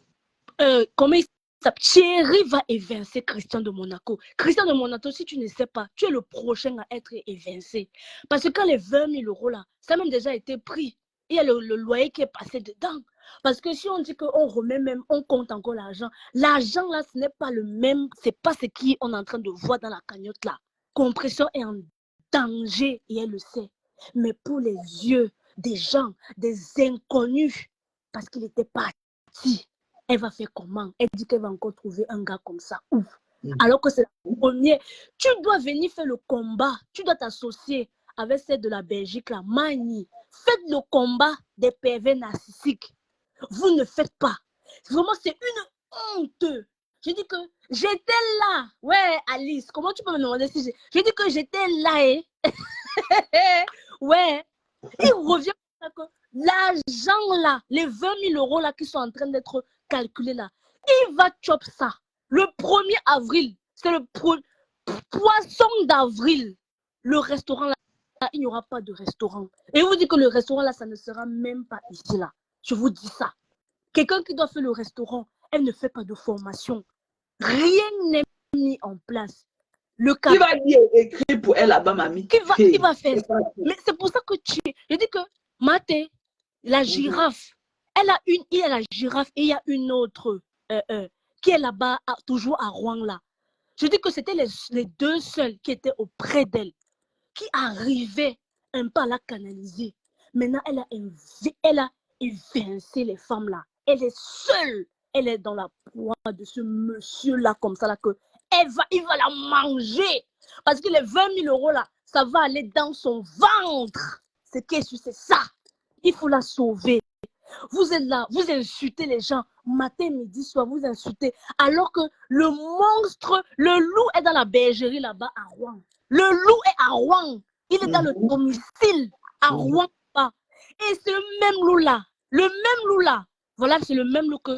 Comment il s'appelle? Thierry va évincer Christian de Monaco. Christian de Monaco, si tu ne sais pas, tu es le prochain à être évincé. Parce que quand les 20 000 euros là, ça a même déjà été pris. Il y a le loyer qui est passé dedans. Parce que si on dit qu'on remet même, on compte encore l'argent. L'argent là, ce n'est pas le même, c'est pas ce qu'on est en train de voir dans la cagnotte là. Compression est en danger et elle le sait. Mais pour les yeux des gens, des inconnus, parce qu'il était parti, elle va faire comment? Elle dit qu'elle va encore trouver un gars comme ça. Ouf. Alors que c'est le premier. Tu dois venir faire le combat. Tu dois t'associer avec celle de la Belgique, la Mani. Faites le combat des pervers narcissiques. Vous ne faites pas. Vraiment, c'est une honte. J'ai dit que j'étais là. Ouais, Alice, comment tu peux me demander si j'ai dit que j'étais là, eh? Ouais. Il revient que l'argent là, les 20 000 euros là qui sont en train d'être calculés là, il va chop ça. Le 1er avril, c'est le poisson d'avril. Le restaurant là, il n'y aura pas de restaurant. Et je vous dis que le restaurant là, ça ne sera même pas ici là. Je vous dis ça. Quelqu'un qui doit faire le restaurant, elle ne fait pas de formation. Rien n'est mis en place. Le Qui va dire écrire pour elle là-bas, mamie? Qui va faire ça? Mais c'est pour ça que je dis que Maté, la girafe, il y a la girafe et il y a une autre qui est là-bas, toujours à Rouen là. Je dis que c'était les deux seuls qui étaient auprès d'elle, qui arrivaient un peu à la canaliser. Maintenant, elle a évincé les femmes là. Elle est seule. Elle est dans la proie de ce monsieur-là, comme ça, là, que il va la manger. Parce que les 20 000 euros là, ça va aller dans son ventre. C'est ça. Il faut la sauver. Vous êtes là, vous insultez les gens, matin, midi, soir, vous insultez. Alors que le monstre, le loup est dans la bergerie là-bas à Rouen. Le loup est à Rouen. Il est dans le domicile à Rouen. Et c'est le même loup là, voilà, c'est le même loup que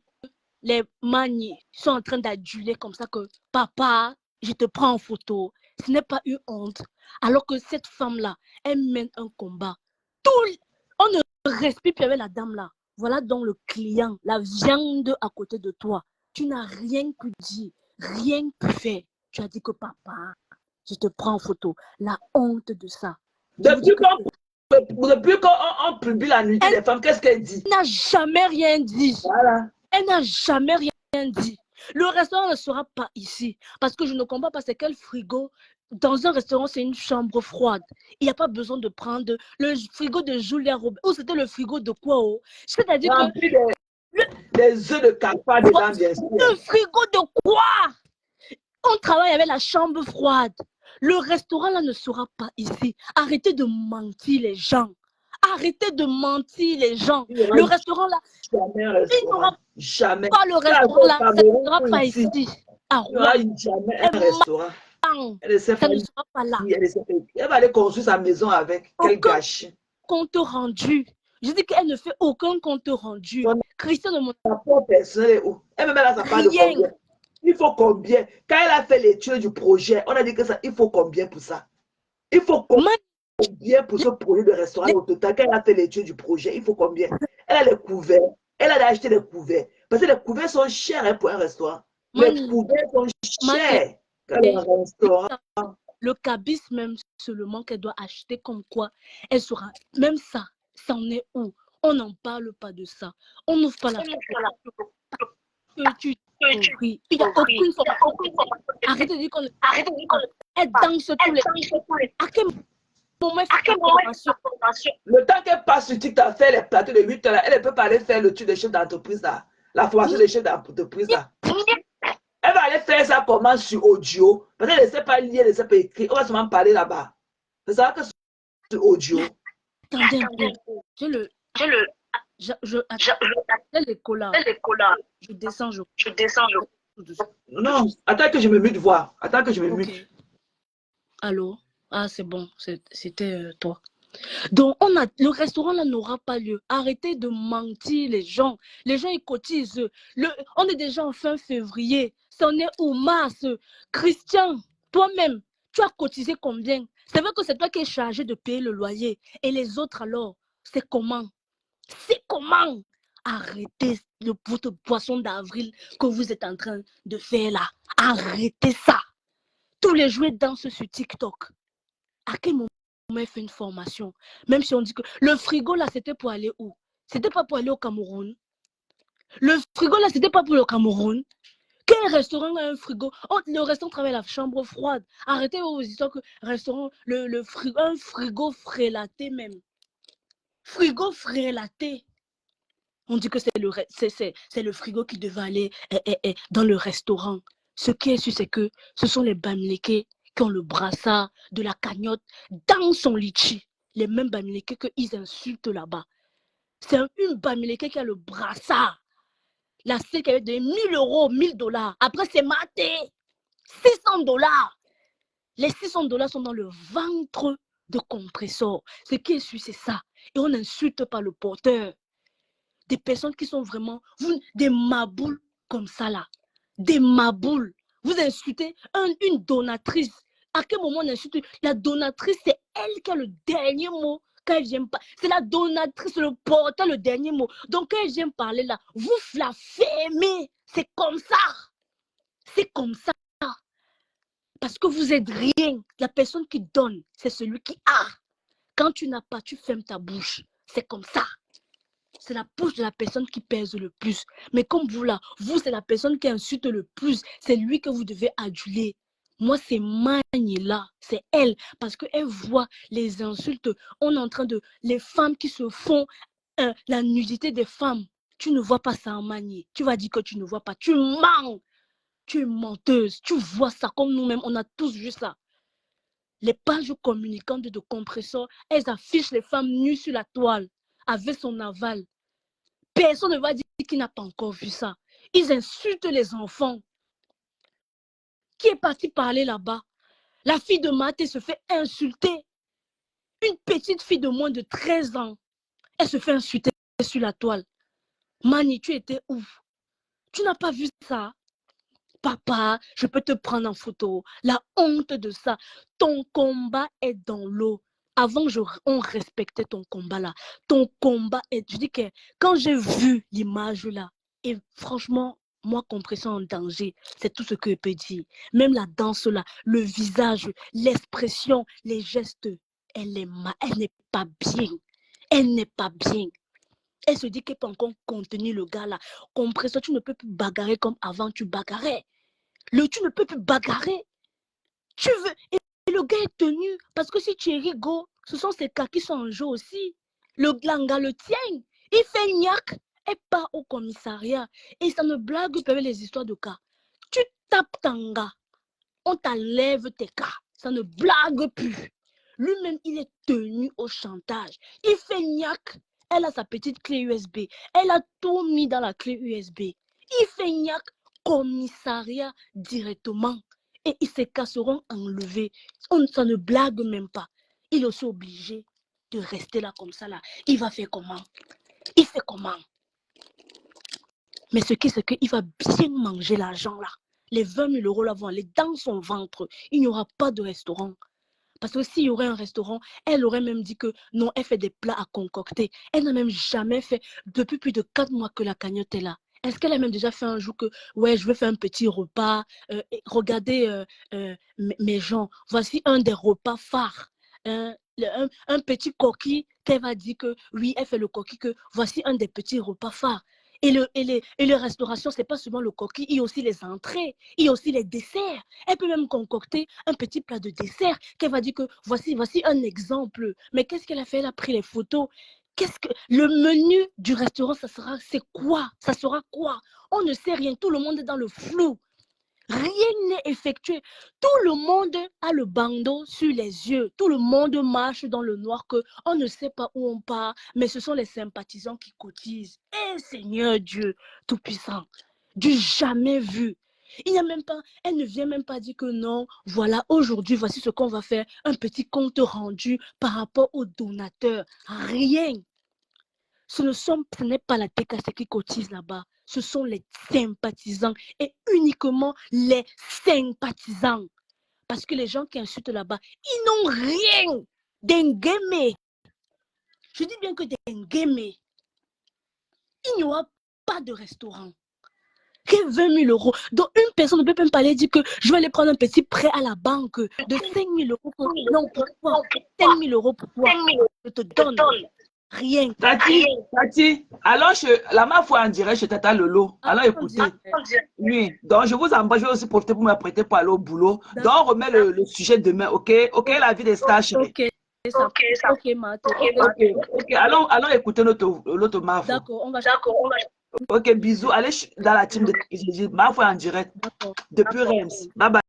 les manies sont en train d'aduler comme ça que papa, je te prends en photo. Ce n'est pas une honte. Alors que cette femme-là, elle mène un combat. On ne respire plus avec la dame là. Voilà donc le client, la viande à côté de toi. Tu n'as rien pu dire, rien pu faire. Tu as dit que papa, je te prends en photo. La honte de ça. Depuis qu'on publie la nuit des femmes, qu'est-ce qu'elle dit? Elle n'a jamais rien dit. Voilà. Elle n'a jamais rien dit. Le restaurant ne sera pas ici. Parce que je ne comprends pas c'est quel frigo. Dans un restaurant, c'est une chambre froide. Il n'y a pas besoin de prendre le frigo de Julia Robert. Ou c'était le frigo de quoi? C'est-à-dire que... Des œufs de cafard dedans, bien sûr. Le frigo de quoi? On travaille avec la chambre froide. Le restaurant là ne sera pas ici. Arrêtez de mentir les gens. Arrêtez de mentir les gens. Le restaurant là, il n'aura jamais. Pas le restaurant là, ça ne sera pas ici. Il n'y aura jamais un restaurant. Ça ne sera pas là. Elle va aller construire sa maison avec. Quel gâchis. Compte rendu. Je dis qu'elle ne fait aucun compte rendu. Christian de mon... Sa propre personne est où? Elle me met là, ça parle de combien? Il faut combien? Quand elle a fait l'étude du projet, on a dit que ça, il faut combien pour ça? Il faut combien pour ce projet de restaurant au total? Quand elle a fait l'étude du projet, il faut combien? Elle a les couverts. Elle a acheté des couverts. Parce que les couverts sont chers hein, pour un restaurant. Les couverts sont chers pour un restaurant. Le cabis même seulement qu'elle doit acheter comme quoi, elle sera... Même ça, c'en est où? On n'en parle pas de ça. On n'ouvre pas la que tu compris. Il n'y a aucune formation. Arrêtez de dire qu'on elle danse tous les. À quel moment elle fait formation? Le temps qu'elle passe sur TikTok à faire les plateaux de 8 heures, elle ne peut pas aller faire le truc des chefs d'entreprise là. La formation des chefs d'entreprise là. Elle va aller faire ça comment sur audio. Parce qu'elle ne sait pas lire, elle ne sait pas écrire. On va seulement parler là-bas. C'est ça que sur audio. Attendez un peu. J'ai les collars. Je descends. Non, attends que je me mute voir. Attends que je me mute. Allô? Ah, c'est bon. C'était toi. Donc, le restaurant là n'aura pas lieu. Arrêtez de mentir les gens. Les gens, ils cotisent. On est déjà en fin février. Ça en est où mars? Christian, toi-même, tu as cotisé combien? C'est vrai que c'est toi qui es chargé de payer le loyer. Et les autres alors, c'est comment? C'est comment? Arrêtez votre poisson d'avril que vous êtes en train de faire là. Arrêtez ça. Tous les jouets dansent sur TikTok. À quel moment elle fait une formation? Même si on dit que le frigo là, c'était pour aller où? C'était pas pour aller au Cameroun. Le frigo là, c'était pas pour le Cameroun. Quel restaurant a un frigo? Oh, le restaurant travaille à la chambre froide. Arrêtez vos histoires que restaurant, un frigo frélaté même. Frigo frélaté. On dit que c'est le frigo qui devait aller dans le restaurant. Ce qui est sûr, c'est que ce sont les Bamileke qui ont le brassard de la cagnotte dans son litchi. Les mêmes Bamileke qu'ils insultent là-bas. C'est une Bamileke qui a le brassard. La celle qui avait donné 1000 euros, 1000 $. Après, c'est maté. 600 $. Les 600 $ sont dans le ventre de compresseur. Ce qui est sûr, c'est ça. Et on n'insulte pas le porteur. Des personnes qui sont vraiment des maboules comme ça là. Des maboules. Vous insultez une donatrice. À quel moment on insulte? La donatrice, c'est elle qui a le dernier mot quand elle vient pas. C'est la donatrice, le porteur, le dernier mot. Donc quand elle vient parler là, vous la fermez. C'est comme ça. C'est comme ça. Parce que vous êtes rien. La personne qui donne, c'est celui qui a. Quand tu n'as pas, tu fermes ta bouche. C'est comme ça. C'est la bouche de la personne qui pèse le plus. Mais comme vous là, vous c'est la personne qui insulte le plus. C'est lui que vous devez aduler. Moi c'est Magne là, c'est elle. Parce qu'elle voit les insultes. On est en train de... Les femmes qui se font la nudité des femmes. Tu ne vois pas ça en Magne. Tu vas dire que tu ne vois pas. Tu mens. Tu es menteuse. Tu vois ça comme nous-mêmes. On a tous vu ça. Les pages communicantes de compresseurs, elles affichent les femmes nues sur la toile avec son aval. Personne ne va dire qu'il n'a pas encore vu ça. Ils insultent les enfants. Qui est parti parler là-bas? La fille de Maté se fait insulter. Une petite fille de moins de 13 ans. Elle se fait insulter sur la toile. Mani, tu étais où? Tu n'as pas vu ça? Papa, je peux te prendre en photo. La honte de ça. Ton combat est dans l'eau. Avant, on respectait ton combat là. Ton combat est... Je dis que quand j'ai vu l'image là, et franchement, moi, compression en danger, c'est tout ce que je peux dire. Même la danse là, le visage, l'expression, les gestes, elle n'est pas bien. Elle n'est pas bien. Elle se dit qu'elle peut encore contenir le gars là. Compression, tu ne peux plus bagarrer comme avant tu bagarrais. Tu ne peux plus bagarrer. Tu veux... Et le gars est tenu. Parce que si tu es rigo, ce sont ces cas qui sont en jeu aussi. Le glanga le tient. Il fait niaque et part au commissariat. Et ça ne blague pas avec les histoires de cas. Tu tapes ton gars. On t'enlève tes cas. Ça ne blague plus. Lui-même, il est tenu au chantage. Il fait niaque. Elle a sa petite clé USB. Elle a tout mis dans la clé USB. Il fait niaque. Commissariat directement. Et ces cas seront enlevés. Ça ne blague même pas. Il est aussi obligé de rester là comme ça là. Il va faire comment? Il fait comment? Mais ce qui c'est qu'il va bien manger l'argent là. Les 20 000 € là vont aller dans son ventre. Il n'y aura pas de restaurant. Parce que s'il y aurait un restaurant, elle aurait même dit que non, elle fait des plats à concocter. Elle n'a même jamais fait, depuis plus de 4 mois que la cagnotte est là. Est-ce qu'elle a même déjà fait un jour que, ouais, je veux faire un petit repas, regardez mes gens, voici un des repas phares, un petit coquille qu'elle va dire que oui, elle fait le coquille, que voici un des petits repas phares. Et les restaurations, ce n'est pas seulement le coquille, il y a aussi les entrées, il y a aussi les desserts. Elle peut même concocter un petit plat de dessert qu'elle va dire que voici un exemple. Mais qu'est-ce qu'elle a fait? Elle a pris les photos. Qu'est-ce que le menu du restaurant, c'est quoi? Ça sera quoi? On ne sait rien, tout le monde est dans le flou. Rien n'est effectué. Tout le monde a le bandeau sur les yeux. Tout le monde marche dans le noir que on ne sait pas où on part, mais ce sont les sympathisants qui cotisent. Eh Seigneur Dieu Tout-Puissant, du jamais vu. Il n'y a même pas, elle ne vient même pas dire que non, voilà, aujourd'hui, voici ce qu'on va faire, un petit compte rendu par rapport aux donateurs. Rien. Ce n'est pas la TKC qui cotise là-bas. Ce sont les sympathisants et uniquement les sympathisants. Parce que les gens qui insultent là-bas, ils n'ont rien d'engagé. Je dis bien que d'engagé. Il n'y aura pas de restaurant. Que 20 000 euros. Donc, une personne ne peut même pas aller dire que je vais aller prendre un petit prêt à la banque de 5 000 euros. Non, pourquoi 5 000 euros pour toi? Je te donne. Rien. Tati, alors la ma foi en direct chez Tata Lolo. Alors écoutez, oui, donc je vous embrasse, je vais aussi profiter pour m'apprêter pour aller au boulot. Donc on remet le sujet demain, ok? Ok, la vie des stars, chérie. Ok, Mato. Ok, allons écouter l'autre ma foi. D'accord, on va. Ok, bisous, allez dans la team de ma foi en direct depuis Reims. Bye bye.